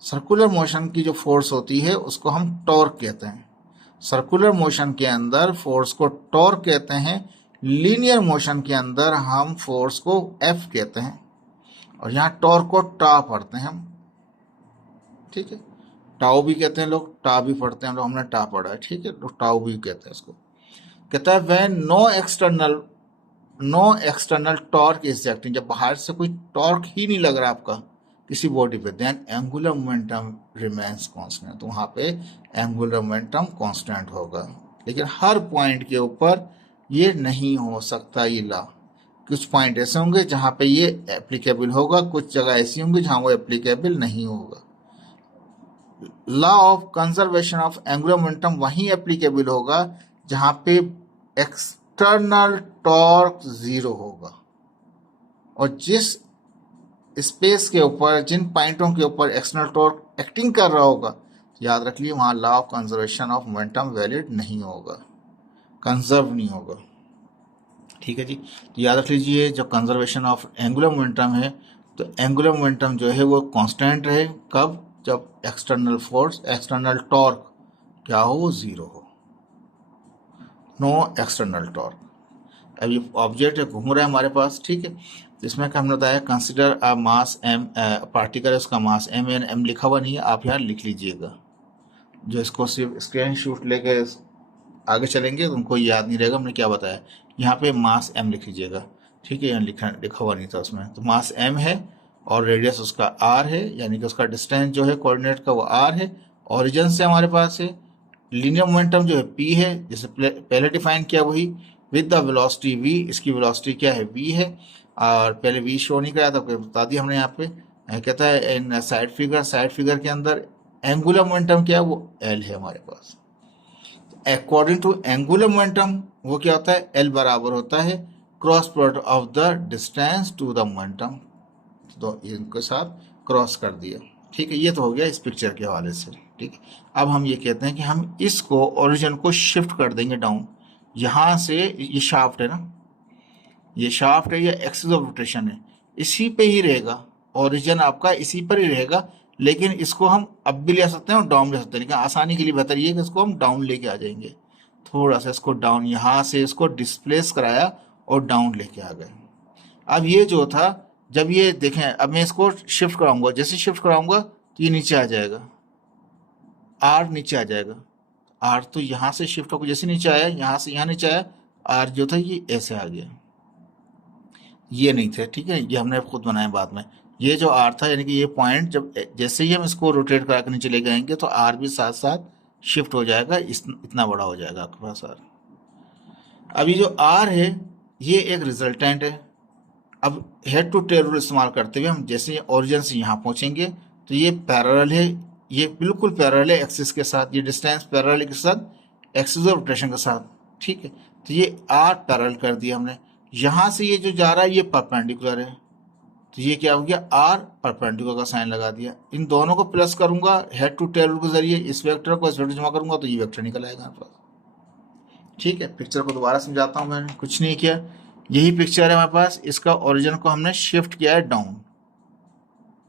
सर्कुलर मोशन की जो फोर्स होती है उसको हम टॉर्क कहते हैं। सर्कुलर मोशन के अंदर फोर्स को टॉर्क कहते हैं। लीनियर मोशन के अंदर हम फोर्स को एफ कहते हैं, और यहाँ टॉर्क को टा पढ़ते हैं हम। ठीक है, टाउ भी कहते हैं लोग, टा भी पढ़ते हैं लोग, हमने टा पढ़ा है। ठीक है, लोग टाउ भी कहते हैं इसको। कहता है when no external torque is acting, जब बाहर से कोई टॉर्क ही नहीं लग रहा आपका, किसी बॉडी पे, then angular momentum remains constant, तो वहाँ पे एंगुलर मोमेंटम कांस्टेंट होगा। लेकिन हर पॉइंट के ऊपर ये नहीं हो सकता ये लॉ। कुछ पॉइंट ऐसे होंगे जहाँ पे ये एप्लीकेबल होगा, कुछ जगह ऐसी होंगी जहाँ वो एप्लीकेबल नहीं होगा। Law of conservation of angular momentum वहीं एप्लीकेबल होगा जहाँ पे एक्सटर्नल टॉर्क जीरो होगा, और जिस स्पेस के ऊपर, जिन पॉइंटों के ऊपर एक्सटर्नल टॉर्क एक्टिंग कर रहा होगा, याद रख लिए वहां law of conservation of momentum valid नहीं होगा, कंजर्व नहीं होगा। ठीक है जी, तो याद रख लीजिए जब कंजर्वेशन ऑफ एंगुलर मोमेंटम है तो एंगुलर मोमेंटम जो है वो कांस्टेंट रहे, कब? जब एक्सटर्नल फोर्स, एक्सटर्नल टॉर्क क्या हो? जीरो हो, नो एक्सटर्नल टॉर्क। अब ये ऑब्जेक्ट घूम रहा है हमारे पास, ठीक है, तो इसमें क्या हमने बताया, consider a mass m, particle है उसका मास एम, एन एम लिखा हुआ नहीं है, आप यहाँ लिख लीजिएगा। जो इसको सिर्फ स्क्रीन शॉट लेके आगे चलेंगे तो उनको याद नहीं रहेगा हमने क्या बताया। यहाँ पे मास एम लिख लीजिएगा, ठीक है, यहाँ लिखा हुआ नहीं था उसमें, तो मास एम है और रेडियस उसका आर है, यानी कि उसका डिस्टेंस जो है कोऑर्डिनेट का वो आर है, ओरिजिन से हमारे पास है। लीनियर मोमेंटम जो है पी है, जैसे पहले डिफाइन किया वही, विद द वेलोसिटी वी, इसकी वेलोसिटी क्या है? वी है, और पहले वी शो नहीं कराया था, बता दिया हमने यहाँ पे। कहता है इन साइड फिगर के अंदर एंगुलर मोमेंटम क्या है? वो एल है हमारे पास। अकॉर्डिंग टू एंगुलर मोमेंटम वो क्या होता है? एल बराबर होता है cross product of the distance to the momentum, तो इनके साथ क्रॉस कर दिया। ठीक है, ये तो हो गया इस पिक्चर के हवाले से। ठीक है, अब हम ये कहते हैं कि हम इसको ओरिजिन को शिफ्ट कर देंगे डाउन, यहाँ से ये शाफ्ट है ना, ये शाफ्ट है, ये एक्सिस ऑफ रोटेशन है, इसी पे ही रहेगा, ओरिजिन आपका इसी पर ही रहेगा, लेकिन इसको हम अब भी ले सकते हैं और डाउन ले सकते हैं, लेकिन आसानी के लिए बेहतर ये है कि इसको हम डाउन लेके आ जाएंगे। थोड़ा सा इसको डाउन, यहाँ से इसको डिस्प्लेस कराया और डाउन लेके आ गए। अब ये जो था, जब ये देखें, अब मैं इसको शिफ्ट कराऊंगा, जैसे शिफ्ट कराऊंगा तो ये नीचे आ जाएगा, आर नीचे आ जाएगा, आर तो यहाँ से शिफ्ट होकर जैसे नीचे आया, यहाँ से यहाँ नीचे आया, आर जो था ये ऐसे आ गया, ये नहीं थे। ठीक है, ये हमने खुद बनाया बाद में। ये जो आर था, यानी कि ये पॉइंट जब जैसे ही हम इसको रोटेट करा कर नीचे ले जाएंगे तो आर भी साथ साथ शिफ्ट हो जाएगा, इतना बड़ा हो जाएगा आपके पास आर। अब ये जो आर है ये एक रिजल्टेंट है। अब हेड टू टेल रूल इस्तेमाल करते हुए हम जैसे ओरिजिन से यहाँ पहुंचेंगे तो ये पैरेलल है, ये बिल्कुल पैरेलल है एक्सिस के साथ, ये डिस्टेंस पैरेलल के साथ एक्सिस ऑफ रोटेशन के साथ। ठीक है, तो ये आर पैरेलल कर दिया हमने। यहाँ से ये जो जा रहा है ये परपेंडिकुलर है, तो ये क्या हो गया? आर परपेंडिकुलर का साइन लगा दिया। इन दोनों को प्लस करूंगा हेड टू टेल रूल के जरिए, इस वेक्टर को इस वेक्टर जमा करूंगा तो ये वेक्टर निकल आएगा हमारे पास। ठीक है, पिक्चर को दोबारा समझाता हूँ, मैंने कुछ नहीं किया, यही पिक्चर है हमारे पास, इसका ओरिजिन को हमने शिफ्ट किया है डाउन।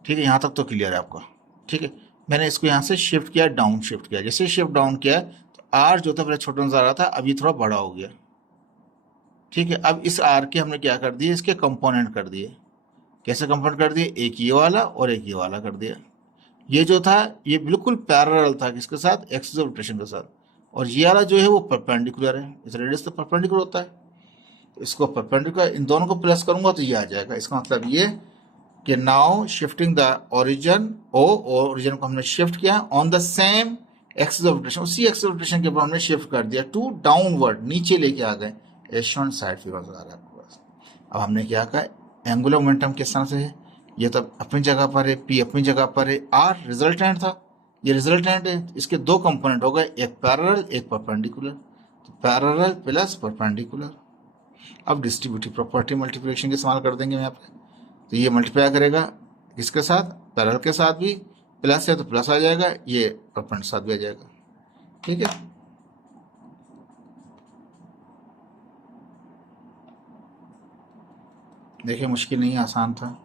ठीक है, यहाँ तक तो क्लियर है आपका। ठीक है, मैंने इसको यहाँ से शिफ्ट किया, डाउन शिफ्ट किया, जैसे शिफ्ट डाउन किया तो आर जो था पहले छोटा नजर आ रहा था, अब ये थोड़ा बड़ा हो गया। ठीक है, अब इस आर के हमने क्या कर दिए? इसके कंपोनेंट कर दिए। कैसे कंपोनेंट कर दिए? एक ये वाला और एक ये वाला कर दिया। ये जो था ये बिल्कुल पैरेलल था किसके साथ? एक्सिस ऑफ रोटेशन के साथ, और ये वाला जो है वो परपेंडिकुलर है, इस रेडियस तो परपेंडिकुलर होता है, तो इसको परपेंडिकुलर, इन दोनों को प्लस करूंगा तो ये आ जाएगा। इसका मतलब ये कि now shifting the origin, origin को हमने शिफ्ट किया on the same axis of rotation, उसी एक्सिस ऑफ रोटेशन के ऊपर हमने शिफ्ट कर दिया टू डाउनवर्ड, नीचे लेके आ गए। एशॉन साइड फिगर आ रहा है आपके पास। अब हमने क्या कहा? एंगुलर मोमेंटम किस तरह से है? ये तो अपनी जगह पर है, पी अपनी जगह पर है, आर रिजल्टेंट था, ये रिजल्टेंट है, इसके दो कंपोनेंट हो गए, एक पैरेलल एक परपेंडिकुलर, तो पैरेलल प्लस परपेंडिकुलर। अब डिस्ट्रीब्यूटिव प्रॉपर्टी मल्टीप्लिकेशन के इस्तेमाल कर देंगे यहाँ पे, तो ये मल्टीप्लाई करेगा किसके साथ? पैरेलल के साथ भी, प्लस है तो प्लस आ जाएगा, ये परपेंडिकुलर साथ भी आ जाएगा। ठीक है, देखिए मुश्किल नहीं, आसान था।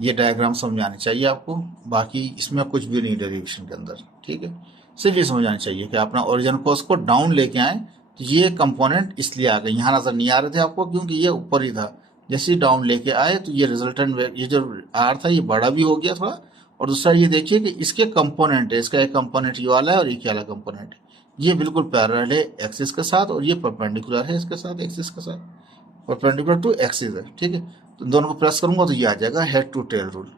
ये डायग्राम समझ आनी चाहिए आपको, बाकी इसमें कुछ भी नहीं डेरिवेशन के अंदर। ठीक है, सिर्फ ये समझ आनी चाहिए कि अपना ओरिजिन को उसको डाउन लेके आए, तो ये कंपोनेंट इसलिए आ गए, यहाँ नजर नहीं आ रहे थे आपको क्योंकि ये ऊपर ही था। जैसे ही डाउन लेके आए तो ये रिजल्टेंट, ये जो आर था ये बड़ा भी हो गया थोड़ा, और दूसरा ये देखिए कि इसके कंपोनेंट है, इसका एक कंपोनेंट ये वाला है और एक वाला कंपोनेंट है, ये बिल्कुल पैरेलल है एक्सिस के साथ, और ये परपेंडिकुलर है इसके साथ, एक्सिस के साथ, परपेंडिकुलर टू एक्सिस है। ठीक है, तो दोनों को प्रेस करूंगा तो ये आ जाएगा हेड टू टेल रूल।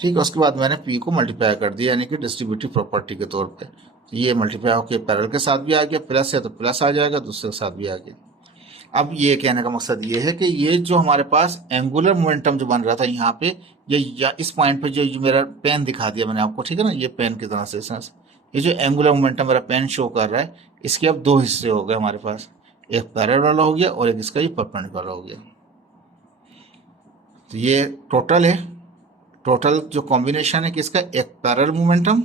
ठीक है, उसके बाद मैंने पी को मल्टीप्लाई कर दिया, यानी कि डिस्ट्रीब्यूटिव प्रॉपर्टी के तौर पे। तो ये मल्टीप्लाई होकर पैरेलल के साथ भी आ गया, प्लस है तो प्लस आ जाएगा, दूसरे के साथ भी आ गया। अब ये कहने का मकसद ये है कि ये जो हमारे पास एंगुलर मोमेंटम जो बन रहा था यहाँ पे, ये या इस पॉइंट पे जो मेरा पेन दिखा दिया मैंने आपको, ठीक है ना, ये पेन की तरह से ये जो एंगुलर मोमेंटम मेरा पेन शो कर रहा है, इसके अब दो हिस्से हो गए हमारे पास, एक पैरेलल वाला हो गया और एक इसका ये परपेंडिकुलर हो गया। तो ये टोटल है, टोटल जो कॉम्बिनेशन है किसका, एक पैरेलल मोमेंटम,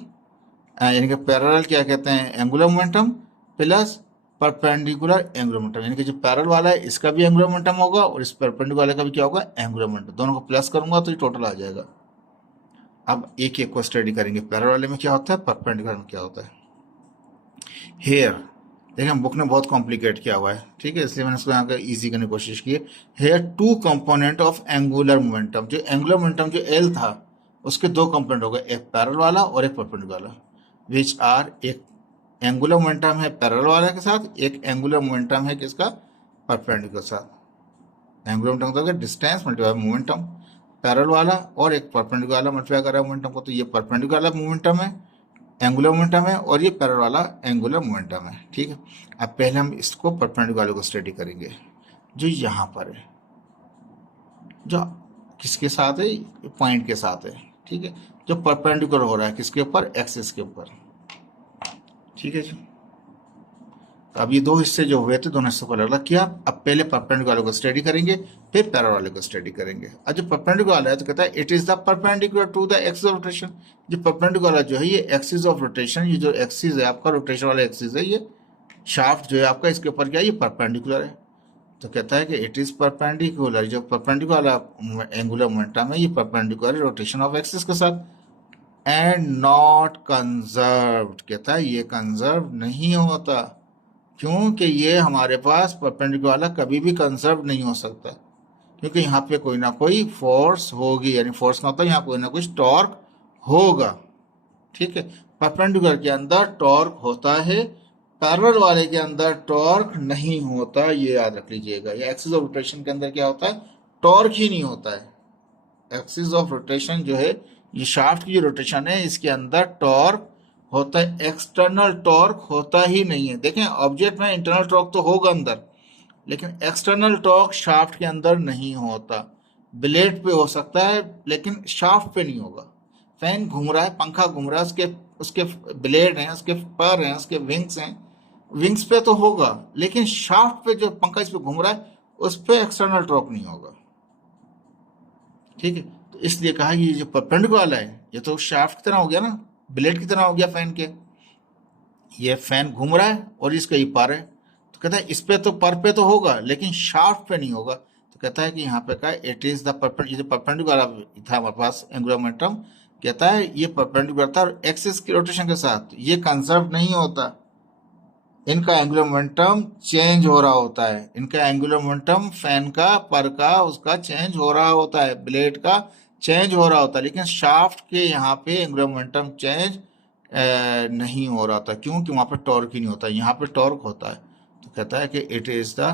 यानी कि पैरेलल क्या कहते हैं, angular momentum plus perpendicular angular momentum, यानी कि जो पैरेलल वाला है इसका भी एंगुलर मोमेंटम होगा और इस परपेंडिकुलर वाले का भी क्या होगा, एंगुलर मोमेंटम। दोनों को प्लस करूंगा तो ये टोटल आ जाएगा। अब एक एक को स्टडी करेंगे, पैरेलल वाले में क्या होता है, परपेंडिकुलर में क्या होता है। हेयर देखिए बुक ने बहुत कॉम्प्लिकेट किया हुआ है, ठीक है, इसलिए मैंने इसको यहाँ का ईजी करने की कोशिश की है। Here two component of angular momentum, जो एंगुलर मोमेंटम जो एल था उसके दो कंपोनेंट हो गए, एक पैरेलल वाला और एक परपेंडिकुलर वाला, विच आर, एक एंगुलर मोमेंटम है पैरेलल वाला के साथ, एक एंगुलर मोमेंटम है किसका, परपेंडिकुलर साथ। एंगुलर मोमेंटम होता है डिस्टेंस मल्टीप्लाई मोमेंटम, पैरेलल वाला और एक परपेंडिकुलर वाला मल्टीप्लाई कर रहा है मोमेंटम को, तो ये परपेंडिकुलर वाला मोमेंटम है, एंगुलर मोमेंटम है, और ये पैरेलल वाला एंगुलर मोमेंटम है। ठीक है, अब पहले हम इसको परपेंडिकुलर वाले को स्टडी करेंगे, जो यहाँ पर है, जो किसके साथ है, पॉइंट के साथ है। ठीक है, जो परपेंडिकुलर हो रहा है किसके ऊपर, एक्सिस के ऊपर। ठीक है जी, तो अब ये दो हिस्से जो हुए थे दोनों हिस्सों को अलग अलग किया। अब पहले परपेंडिकुलर वाले को स्टडी करेंगे, फिर पैरेलल वाले को स्टडी करेंगे। अब जो परपेंडिकुलर वाला है तो कहता है it is the perpendicular to the axis of rotation. जो परपेंडिकुलर वाला जो है ये एक्सिस ऑफ रोटेशन, ये जो एक्सिस है आपका रोटेशन वाला एक्सिस है, ये शाफ्ट जो है आपका इसके ऊपर क्या है, ये परपेंडिकुलर है। तो कहता है कि इट इज परपेंडिकुलर, जो परपेंडिकुलर वाला एंगुलर मोमेंटम है ये परपेंडिकुलर रोटेशन ऑफ एक्सिस के साथ, एंड नॉट कंजर्व्ड। कहता है ये कंजर्व नहीं होता, क्योंकि ये हमारे पास परपेंडिकुलर वाला कभी भी कंजर्व नहीं हो सकता, क्योंकि यहाँ पे कोई ना कोई फोर्स होगी, यानी फोर्स का मतलब यहाँ कोई ना कुछ टॉर्क होगा। ठीक है, परपेंडिकुलर के अंदर टॉर्क होता है, पैरेलल वाले के अंदर टॉर्क नहीं होता, ये याद रख लीजिएगा। ये एक्सिस ऑफ रोटेशन के अंदर क्या होता है, टॉर्क ही नहीं होता है। एक्सिस ऑफ रोटेशन जो है, ये शाफ्ट की जो रोटेशन है इसके अंदर टॉर्क होता है, एक्सटर्नल टॉर्क होता ही नहीं है। देखें ऑब्जेक्ट में इंटरनल टॉर्क तो होगा अंदर, लेकिन एक्सटर्नल टॉर्क शाफ्ट के अंदर नहीं होता। ब्लेड पे हो सकता है लेकिन शाफ्ट पे नहीं होगा। फैन घूम रहा है, पंखा घूम रहा है, उसके उसके ब्लेड हैं, उसके पर हैं, उसके विंग्स हैं, विंग्स पे तो होगा, लेकिन शाफ्ट पे जो पंखा इस पे घूम रहा है उस पे एक्सटर्नल टॉर्क नहीं होगा। ठीक है, तो इसलिए कहा कि ये जो परपेंडिकुलर वाला है ये तो शाफ्ट की तरह हो गया ना, ब्लेड की तरह हो गया फैन के। ये फैन घूम रहा है और इसका ये पर है, तो कहता है इस पे तो पर पे तो होगा लेकिन शाफ्ट पे नहीं होगा। तो कहता है कि यहाँ पे का इट इज द परपेंडिकुलर था हमारे पास एंगुलर मोमेंटम, कहता है ये परपेंडिकुलर था और एक्सिस की रोटेशन के साथ, ये कंजर्व नहीं होता। इनका एंगुलर मोमेंटम चेंज हो रहा होता है, इनका एंगुलर मोमेंटम फैन का, पर का, उसका चेंज हो रहा होता है, ब्लेड का चेंज हो रहा होता है, लेकिन शाफ्ट के यहाँ पे एंगुलर मोमेंटम चेंज नहीं हो रहा था, क्योंकि वहाँ पे टॉर्क ही नहीं होता, यहाँ पे टॉर्क होता है। तो कहता है कि इट इज द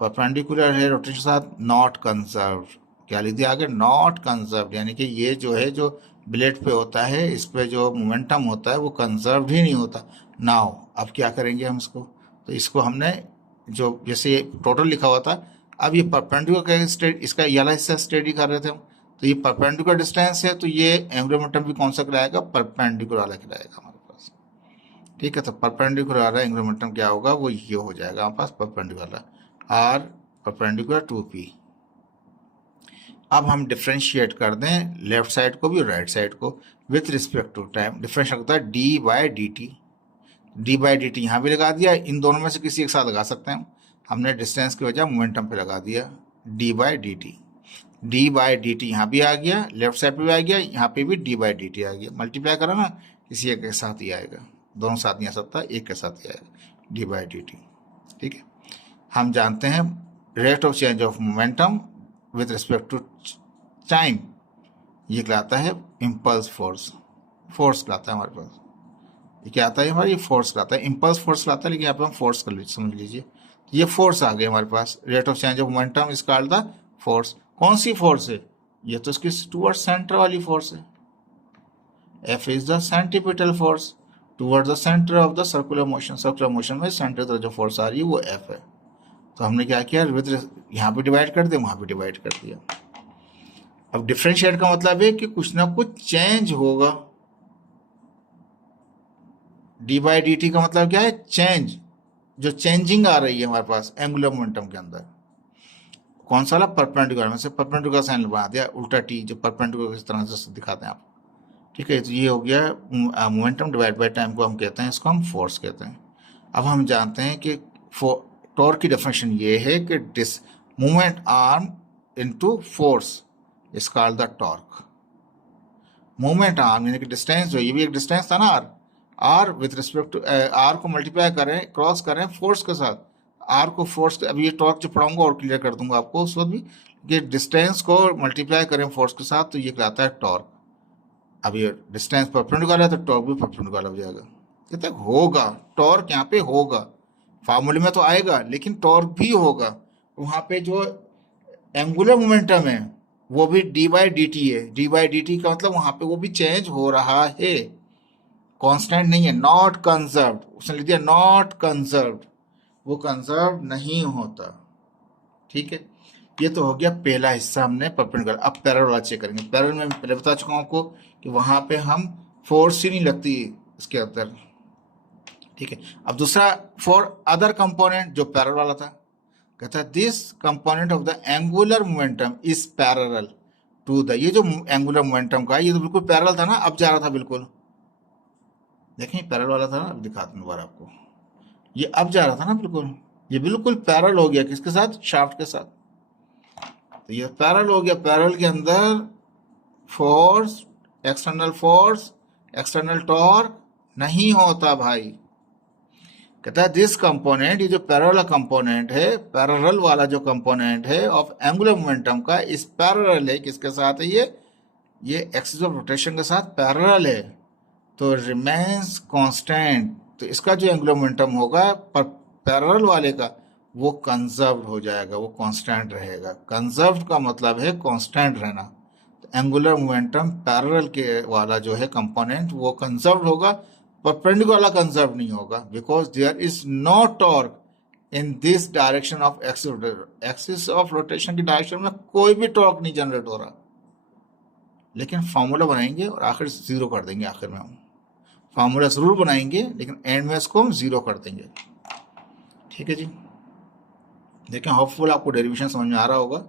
परपेंडिकुलर है रोटेशन के साथ, नॉट कंजर्व। क्या लिख दिया आगे, नॉट कंजर्व, यानी कि ये जो है जो ब्लेड पे होता है इस पे जो मोमेंटम होता है वो कंजर्व ही नहीं होता। नाउ अब क्या करेंगे हम इसको, तो इसको हमने जो जैसे ये टोटल लिखा हुआ था, अब ये परपेंडिकुलर का स्टेट, इसका ये वाला हिस्सा स्टडी कर रहे थे हम, तो ये परपेंडिकुलर डिस्टेंस है, तो ये एंगुलर मोमेंटम भी कौन सा कहलाएगा, परपेंडिकुलर वाला कहलाएगा हमारे पास। ठीक है, तो परपेंडिकुलर वाला एंगुलर मोमेंटम क्या होगा, वो ये हो जाएगा हमारे पास परपेंडिकुलर वाला, आर परपेंडिकुलर टू पी। अब हम डिफ्रेंशिएट कर दें लेफ्ट साइड को भी और राइट साइड को with respect to time. Difference होता है d by d t, d by d t यहाँ भी लगा दिया, इन दोनों में से किसी एक साथ लगा सकते हैं, हमने डिस्टेंस की वजह मोमेंटम पे लगा दिया, D by d t. D by d t यहाँ भी आ गया, लेफ्ट साइड पे भी आ गया, यहाँ पे भी डी बाई डी टी आ गया। मल्टीप्लाई करा ना, किसी एक के साथ ही आएगा, दोनों साथ नहीं आ सकता, एक के साथ ही आएगा, डी बाई डी टी। ठीक है, हम जानते हैं rate of change of momentum with respect to time, ये कहलाता है इम्पल्स फोर्स। फोर्स कहलाता है हमारे पास, ये क्या आता है हमारा, ये फोर्स कहलाता है, इम्पल्स फोर्स कहलाता है, लेकिन यहाँ पे हम फोर्स कर लीजिए, समझ लीजिए ये फोर्स आ गई हमारे पास। Rate of change of momentum is called the force. कौन सी फोर्स है, ये तो इसकी टूवर्ड सेंटर वाली फोर्स है। F is the centripetal force toward the centre of the circular motion. Circular motion में सेंटर तरफ जो फोर्स आ रही है वो F है। तो हमने क्या किया, विद यहाँ पे डिवाइड कर दिया, वहां पे डिवाइड कर दिया। अब डिफरेंशिएट का मतलब है कि कुछ ना कुछ चेंज होगा। डी बाई डी टी का मतलब क्या है, चेंज, जो चेंजिंग आ रही है हमारे पास एंगुलर मोमेंटम के अंदर। कौन सा वाला, परपेंडिकुलर में से परपेंडिकुलर साइन बना दिया, उल्टा टी, जो परपेंडिकुलर इस तरह से दिखाते हैं आप। ठीक है, तो ये हो गया मोमेंटम डिवाइड बाय टाइम को हम कहते हैं, इसको हम फोर्स कहते हैं। अब हम जानते हैं कि टॉर्क की डेफिनेशन ये है कि movement arm into force is called the torque. Movement arm यानी कि डिस्टेंस, जो ये भी एक डिस्टेंस था ना, r with respect to r को मल्टीप्लाई करें, क्रॉस करें फोर्स के साथ, आर को फोर्स, अभी ये टॉर्क जो पढ़ाऊंगा और क्लियर कर दूंगा आपको उस वक्त भी, कि डिस्टेंस को मल्टीप्लाई करें फोर्स के साथ तो ये कहलाता है टॉर्क। अब ये डिस्टेंस परपेंडिकुलर है तो टॉर्क भी परपेंडिकुलर हो जाएगा। कहते होगा टॉर्क, यहाँ पे होगा, फार्मूले में तो आएगा लेकिन टॉर्क भी होगा। वहां पे जो एंगुलर मोमेंटम है वो भी डी बाई डी टी है। डी बाई डी टी का मतलब वहां पे वो भी चेंज हो रहा है, कांस्टेंट नहीं है, नॉट कंजर्व्ड। उसने लिख दिया नॉट कंजर्व्ड, वो कंजर्व नहीं होता। ठीक है, ये तो हो गया पहला हिस्सा हमने परपेंडिकुलर। अब पैरेलल वाला चेक करेंगे। पैरेलल में पहले बता चुका हूं आपको कि वहां पे हम फोर्स ही नहीं लगती इसके अंदर। ठीक है, अब दूसरा फॉर अदर कंपोनेंट जो पैरेलल वाला था, कहता है this component of the angular momentum is parallel to the, ये जो एंगुलर मोमेंटम का ये तो बिल्कुल पैरेलल था ना, अब जा रहा था बिल्कुल, देखें पैरेलल वाला था ना, अब दिखाता हूं दोबारा आपको, ये अब जा रहा था ना बिल्कुल, ये बिल्कुल पैरेलल हो गया किसके साथ, शाफ्ट के साथ। तो ये पैरेलल हो गया, पैरेलल के अंदर फोर्स, एक्सटर्नल टॉर्क नहीं होता भाई। कहता है दिस कंपोनेंट, ये जो पैरेलल कंपोनेंट है, पैरेलल वाला जो कंपोनेंट है ऑफ एंगुलर मोमेंटम का, इस पैरेलल है किसके साथ है, ये एक्सिस ऑफ रोटेशन के साथ पैरेलल है, तो रिमेन्स कांस्टेंट। तो इसका जो एंगुलर मोमेंटम होगा पर पैरेलल वाले का, वो कंजर्व्ड हो जाएगा, वो कांस्टेंट रहेगा। कंजर्व्ड का मतलब है कांस्टेंट रहना। तो एंगुलर मोमेंटम पैरेलल के वाला जो है कंपोनेंट वो कंजर्व्ड होगा, परपेंडिकुलर वाला कंजर्व नहीं होगा, because there is no torque in this direction of axis of rotation की डायरेक्शन में कोई भी टॉर्क नहीं जनरेट हो रहा। लेकिन फार्मूला बनाएंगे और आखिर जीरो कर देंगे, आखिर में हम फार्मूला जरूर बनाएंगे लेकिन एंड में इसको हम जीरो कर देंगे। ठीक है जी, देखें होपफुल आपको डेरिवेशन समझ में आ रहा होगा,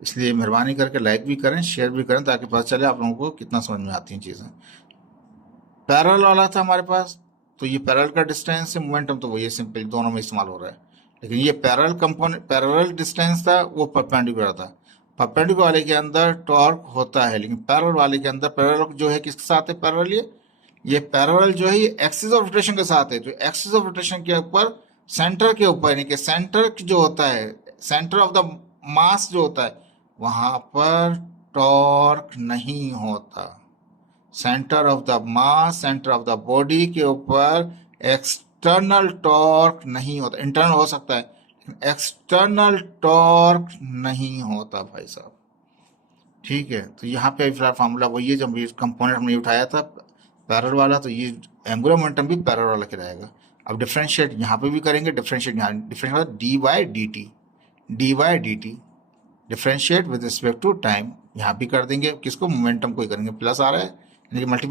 इसलिए मेहरबानी करके लाइक भी करें, शेयर भी करें, ताकि पता चले आप लोगों को कितना समझ में आती हैं चीज़ें। पैरेलल वाला था हमारे पास, तो ये पैरेलल का डिस्टेंस है, मोमेंटम तो वही सिंपल दोनों में इस्तेमाल हो रहा है। लेकिन ये पैरेलल कंपोनेंट, पैरेलल डिस्टेंस था, वो परपेंडिकुलर था। परपेंडिकुलर वाले के अंदर टॉर्क होता है, लेकिन पैरेलल वाले के अंदर, पैरेलल जो है किसके साथ है, पैरेलल ये पैरेलल जो है ये एक्सिस ऑफ रोटेशन के साथ है। जो एक्सिस ऑफ रोटेशन के ऊपर, सेंटर के ऊपर, यानी कि सेंटर जो होता है, सेंटर ऑफ द मास जो होता है, वहां पर टॉर्क नहीं होता। Centre of the mass, centre of the body के ऊपर एक्सटर्नल टॉर्क नहीं होता। इंटरनल हो सकता है लेकिन एक्सटर्नल टॉर्क नहीं होता भाई साहब। ठीक है, तो यहाँ पे फिलहाल फार्मूला वही है, जब ये कंपोनेंट हमने उठाया था पैरेलल वाला, तो ये एंगुलर मोमेंटम भी पैरेलल वाला कहलाएगा। अब डिफरेंशिएट यहाँ पे भी करेंगे, डिफरेंशिएट यहाँ, differentiate d by d t, d by d t differentiate with respect to time, यहाँ भी कर देंगे, किसको, मोमेंटम को ही करेंगे। प्लस आ रहा है यानी कि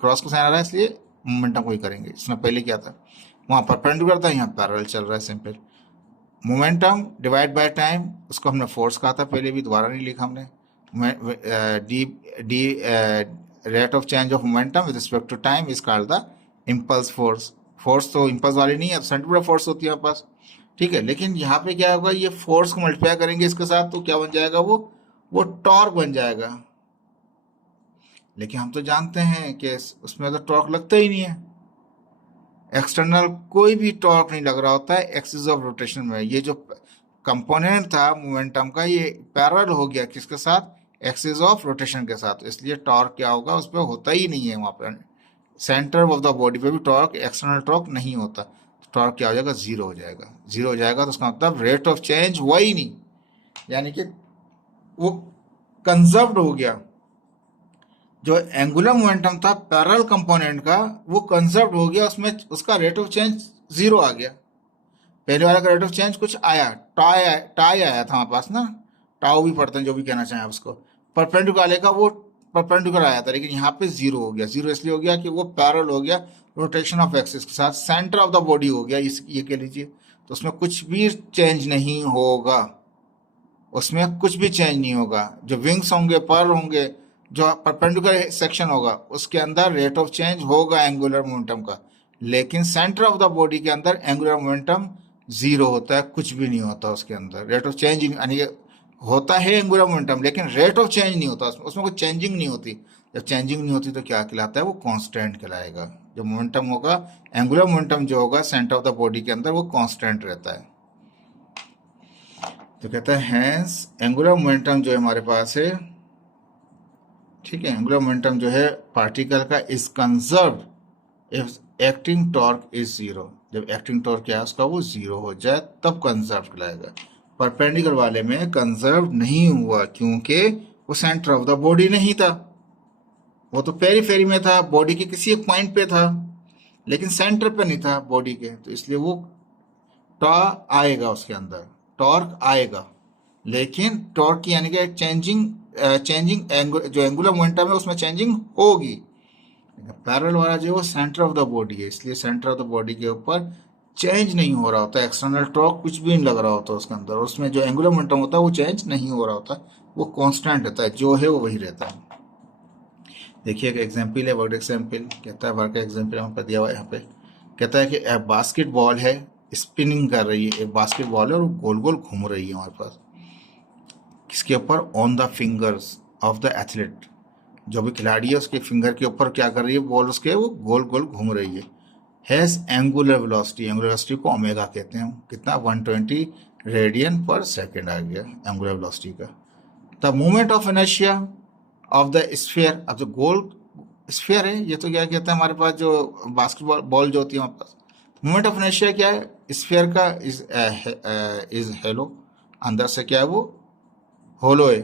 क्रॉस का साइन आ रहा है, इसलिए मोमेंटम को ही करेंगे। इसमें पहले क्या था, वहाँ परपेंडिकुलर था, यहाँ पैरेलल चल रहा है। Simple momentum divide by time, उसको हमने फोर्स कहा था पहले भी, दोबारा नहीं लिखा हमने। D rate of change of momentum with respect to time is called the impulse force. Force तो इम्पल्स वाली नहीं है, सेंट्रीफ्यूगल फोर्स होती है हमारे पास। ठीक है, लेकिन यहाँ पे क्या होगा, ये फोर्स को मल्टीप्लाई करेंगे इसके साथ, तो क्या बन जाएगा, वो टॉर्क बन जाएगा। लेकिन हम तो जानते हैं कि उसमें तो टॉर्क लगता ही नहीं है, एक्सटर्नल कोई भी टॉर्क नहीं लग रहा होता है एक्सिस ऑफ रोटेशन में। ये जो कंपोनेंट था मोमेंटम का, ये पैरेलल हो गया किसके साथ, एक्सिस ऑफ रोटेशन के साथ, इसलिए टॉर्क क्या होगा, उस पर होता ही नहीं है। वहां पर सेंटर ऑफ द बॉडी पे भी टॉर्क, एक्सटर्नल टॉर्क नहीं होता, तो टॉर्क क्या हो जाएगा, जीरो हो जाएगा। जीरो हो जाएगा तो उसका मतलब रेट ऑफ चेंज हुआ ही नहीं, यानी कि वो कंजर्व्ड हो गया, जो एंगुलर मोमेंटम था पैरेलल कंपोनेंट का वो कंजर्व्ड हो गया, उसमें उसका रेट ऑफ चेंज जीरो आ गया। पहले वाला का रेट ऑफ चेंज कुछ आया, टाई आया था हमारे पास ना, टाउ भी पढ़ते हैं जो भी कहना चाहें आप उसको, परपेंडिकुलर वाले का वो परपेंडिकुलर आया था, लेकिन यहाँ पे जीरो हो गया। जीरो इसलिए हो गया कि वो पैरेलल हो गया रोटेशन ऑफ एक्सिस के साथ, सेंटर ऑफ द बॉडी हो गया इस ये कह लीजिए। तो उसमें कुछ भी चेंज नहीं होगा, उसमें कुछ भी चेंज नहीं होगा। जो विंग्स होंगे, पर होंगे, जो परपेंडिकुलर सेक्शन होगा उसके अंदर रेट ऑफ चेंज होगा एंगुलर मोमेंटम का, लेकिन सेंटर ऑफ द बॉडी के अंदर एंगुलर मोमेंटम जीरो होता है, कुछ भी नहीं होता उसके अंदर। रेट ऑफ चेंजिंग यानी होता है एंगुलर मोमेंटम, लेकिन रेट ऑफ चेंज नहीं होता उसमें कोई चेंजिंग नहीं होती। जब चेंजिंग नहीं होती तो क्या कहलाता है, वो कांस्टेंट कहलाएगा। जो मोमेंटम होगा, एंगुलर मोमेंटम जो होगा सेंटर ऑफ द बॉडी के अंदर, वो कांस्टेंट रहता है। तो कहता है हैंस एंगुलर मोमेंटम जो है हमारे पास है, ठीक है, एंगुलर मोमेंटम जो है पार्टिकल का is conserve if acting torque is zero. जब एक्टिंग टॉर्क क्या है उसका वो जीरो हो जाए तब कंजर्व कहलाएगा। परपेंडिकुलर वाले में कंजर्व नहीं हुआ क्योंकि वो सेंटर ऑफ द बॉडी नहीं था, वो तो पेरीफेरी में था, बॉडी के किसी एक पॉइंट पे था, लेकिन सेंटर पे नहीं था बॉडी के, तो इसलिए वो आएगा उसके अंदर, टॉर्क आएगा, लेकिन टॉर्क की यानी कि चेंजिंग जो एंगुलर मोमेंटम है उसमें चेंजिंग होगी। पैरेलल वाला जो है वो सेंटर ऑफ द बॉडी है, इसलिए सेंटर ऑफ द बॉडी के ऊपर चेंज नहीं हो रहा होता, एक्सटर्नल टॉर्क कुछ भी नहीं लग रहा होता उसके अंदर, उसमें जो एंगुलर मोमेंटम होता है वो चेंज नहीं हो रहा होता, वो कांस्टेंट रहता है, जो है वो वही रहता है। देखिए एक एग्जाम्पल है, वर्ड एग्जाम्पल कहता है, वर्ड का एग्जाम्पल यहाँ पर दिया हुआ है। यहाँ पे कहता है कि एक बास्केटबॉल है, स्पिनिंग कर रही है, एक बास्केटबॉल है और गोल गोल घूम रही है हमारे पास, किसके ऊपर, on the fingers of the athlete. जो भी खिलाड़ी है उसके फिंगर के ऊपर क्या कर रही है बॉल, उसके वो गोल गोल घूम रही है। Has angular velocity, angular velocity को ओमेगा कहते हैं, कितना 120 रेडियन पर सेकेंड आ गया एंगुलर वेलोसिटी का। The movement of inertia of the sphere, अब जो गोल स्फीयर है ये तो क्या कहते हैं हमारे पास, जो बास्केटबॉल बॉल जो होती है हमारे पास, मूवमेंट ऑफ इनर्शिया क्या है स्फीयर का, इज हेलो, अंदर से क्या है वो होलो है,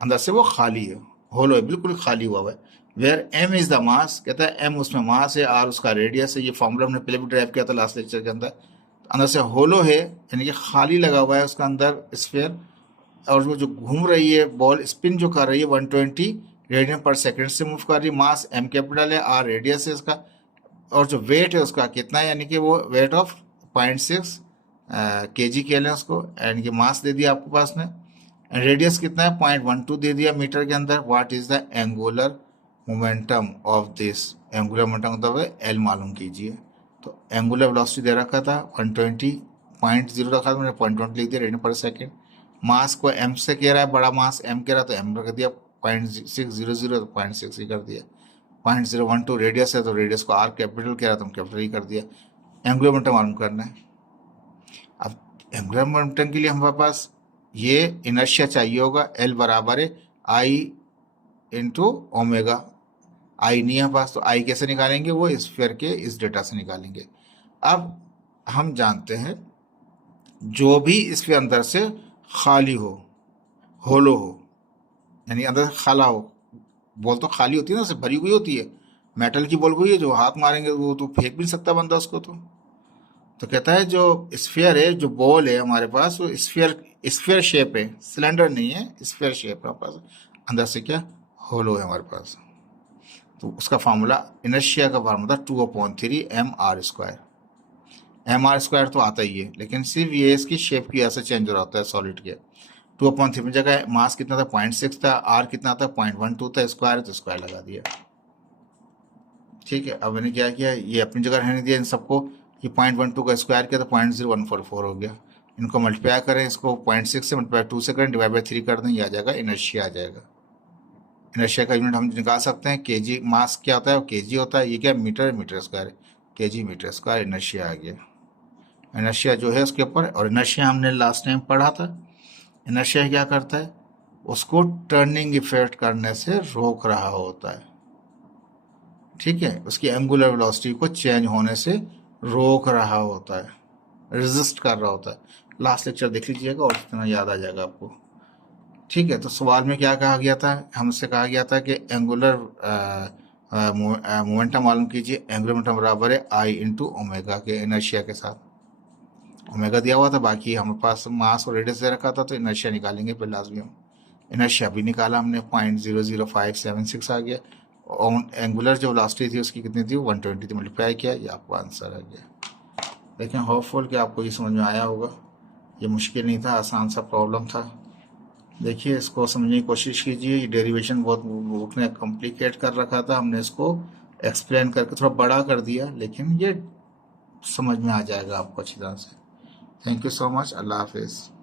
अंदर से वो खाली है, होलो है, बिल्कुल खाली हुआ है। Where m is the mass, कहता है एम उसमें मास है, आर उसका रेडियस है, ये फॉर्मूला हमने पहले भी ड्राइव किया था लास्ट लेक्चर के अंदर। अंदर से होलो है यानी कि खाली लगा हुआ है उसका अंदर स्फीयर, और वो जो घूम रही है बॉल, स्पिन जो कर रही है 120 रेडियन पर सेकेंड से मूव कर रही है। मास एम कैपिटल है, आर रेडियस है उसका, और जो वेट है उसका कितना है, यानी कि वो वेट ऑफ 0.6 kg कह लें उसको, यानी कि मास दे दिया आपके पास में। रेडियस कितना है 0.12 दे दिया मीटर के अंदर। What is the angular momentum of this, angular momentum मतलब एल मालूम कीजिए। तो एंगुलर वेलोसिटी दे रखा था 120, 0.0 रखा था मैंने, 0.20 लिख दिया रेडियन पर सेकेंड। मास को एम से कह रहा है, बड़ा मास एम कह रहा तो एम रख दिया, 0.600 तो 0.6 ही कर दिया। 0.012 रेडियस है तो रेडियस को आर कैपिटल कह रहा तो हम कैपिटल ही कर दिया। एंगुलर मोमेंटम मालूम करना है। अब एंगुलर मोमेंटम के लिए हमारे पास ये इनर्शिया चाहिए होगा, एल बराबर है आई इंटू ओमेगा। आई नहीं है पास तो आई कैसे निकालेंगे, वो स्फीयर के इस डेटा से निकालेंगे। अब हम जानते हैं जो भी इसके अंदर से खाली हो, होलो हो, यानी अंदर से खाला हो, बॉल तो खाली होती है ना, सिर्फ भरी हुई होती है, मेटल की बॉल हुई है, जो हाथ मारेंगे वो तो फेंक भी नहीं सकता बंदा उसको। तो कहता है जो स्फीयर है, जो बॉल है हमारे पास, वो स्फीयर शेप है, सिलेंडर नहीं है, स्फीयर शेप है हमारे पास, अंदर से क्या होलो है हमारे पास। तो उसका फार्मूला, इनर्शिया का फार्मूला 2/3 mr²। mr² तो आता ही है, लेकिन सिर्फ ये इसकी शेप की वजह से चेंज हो रहा होता है सॉलिड के। 2/3 में जगह मास कितना था 0.6 था, आर कितना था 0.12 था, स्क्वायर तो स्क्वायर लगा दिया। ठीक है, अब मैंने क्या किया, ये अपनी जगह रहने दिया इन सबको, ये 0.12 का स्क्वायर किया तो 0.0144 हो गया। इनको मल्टीप्लाई करें, इसको 0.6 से मल्टीप्लाई 2 से करें, डिवाइड बाई 3 कर दें, ये आ जाएगा इनर्शिया आ जाएगा। इनर्शिया का यूनिट हम निकाल सकते हैं केजी, मास क्या होता है वो केजी होता है, ये क्या metre, metre square, kg metre square, inertia आ गया। इनर्शिया जो है उसके ऊपर, और इनर्शिया हमने लास्ट टाइम पढ़ा था, इनर्शिया क्या करता है, उसको टर्निंग इफेक्ट करने से रोक रहा होता है। ठीक है, उसकी एंगुलर वेलोसिटी को चेंज होने से रोक रहा होता है, रेजिस्ट कर रहा होता है। लास्ट लेक्चर देख लीजिएगा और इतना याद आ जाएगा आपको। ठीक है, तो सवाल में क्या कहा गया था, हमसे कहा गया था कि एंगुलर मोमेंटम मालूम कीजिए। एंगुलर मोमेंटम बराबर है आई इंटू ओमेगा के इनर्शिया के साथ। ओमेगा दिया हुआ था, बाकी हमारे पास मास और रेडियस दे रखा था, तो इनर्शिया निकालेंगे फिर लाजमी हम। इनर्शिया भी निकाला हमने, 0.00576 आ गया। और एंगुलर जो वेलोसिटी थी उसकी कितनी थी, 120 थी, मल्टीप्लाई किया, ये आपको आंसर आ गया। लेकिन होपफुल कि आपको ये समझ में आया होगा। ये मुश्किल नहीं था, आसान सा प्रॉब्लम था। देखिए, इसको समझने की कोशिश कीजिए। ये डेरिवेशन बहुत बुक ने कॉम्प्लिकेट कर रखा था, हमने इसको एक्सप्लेन करके थोड़ा बड़ा कर दिया, लेकिन ये समझ में आ जाएगा आपको अच्छी तरह से। Thank you so much. अल्लाह हाफिज़।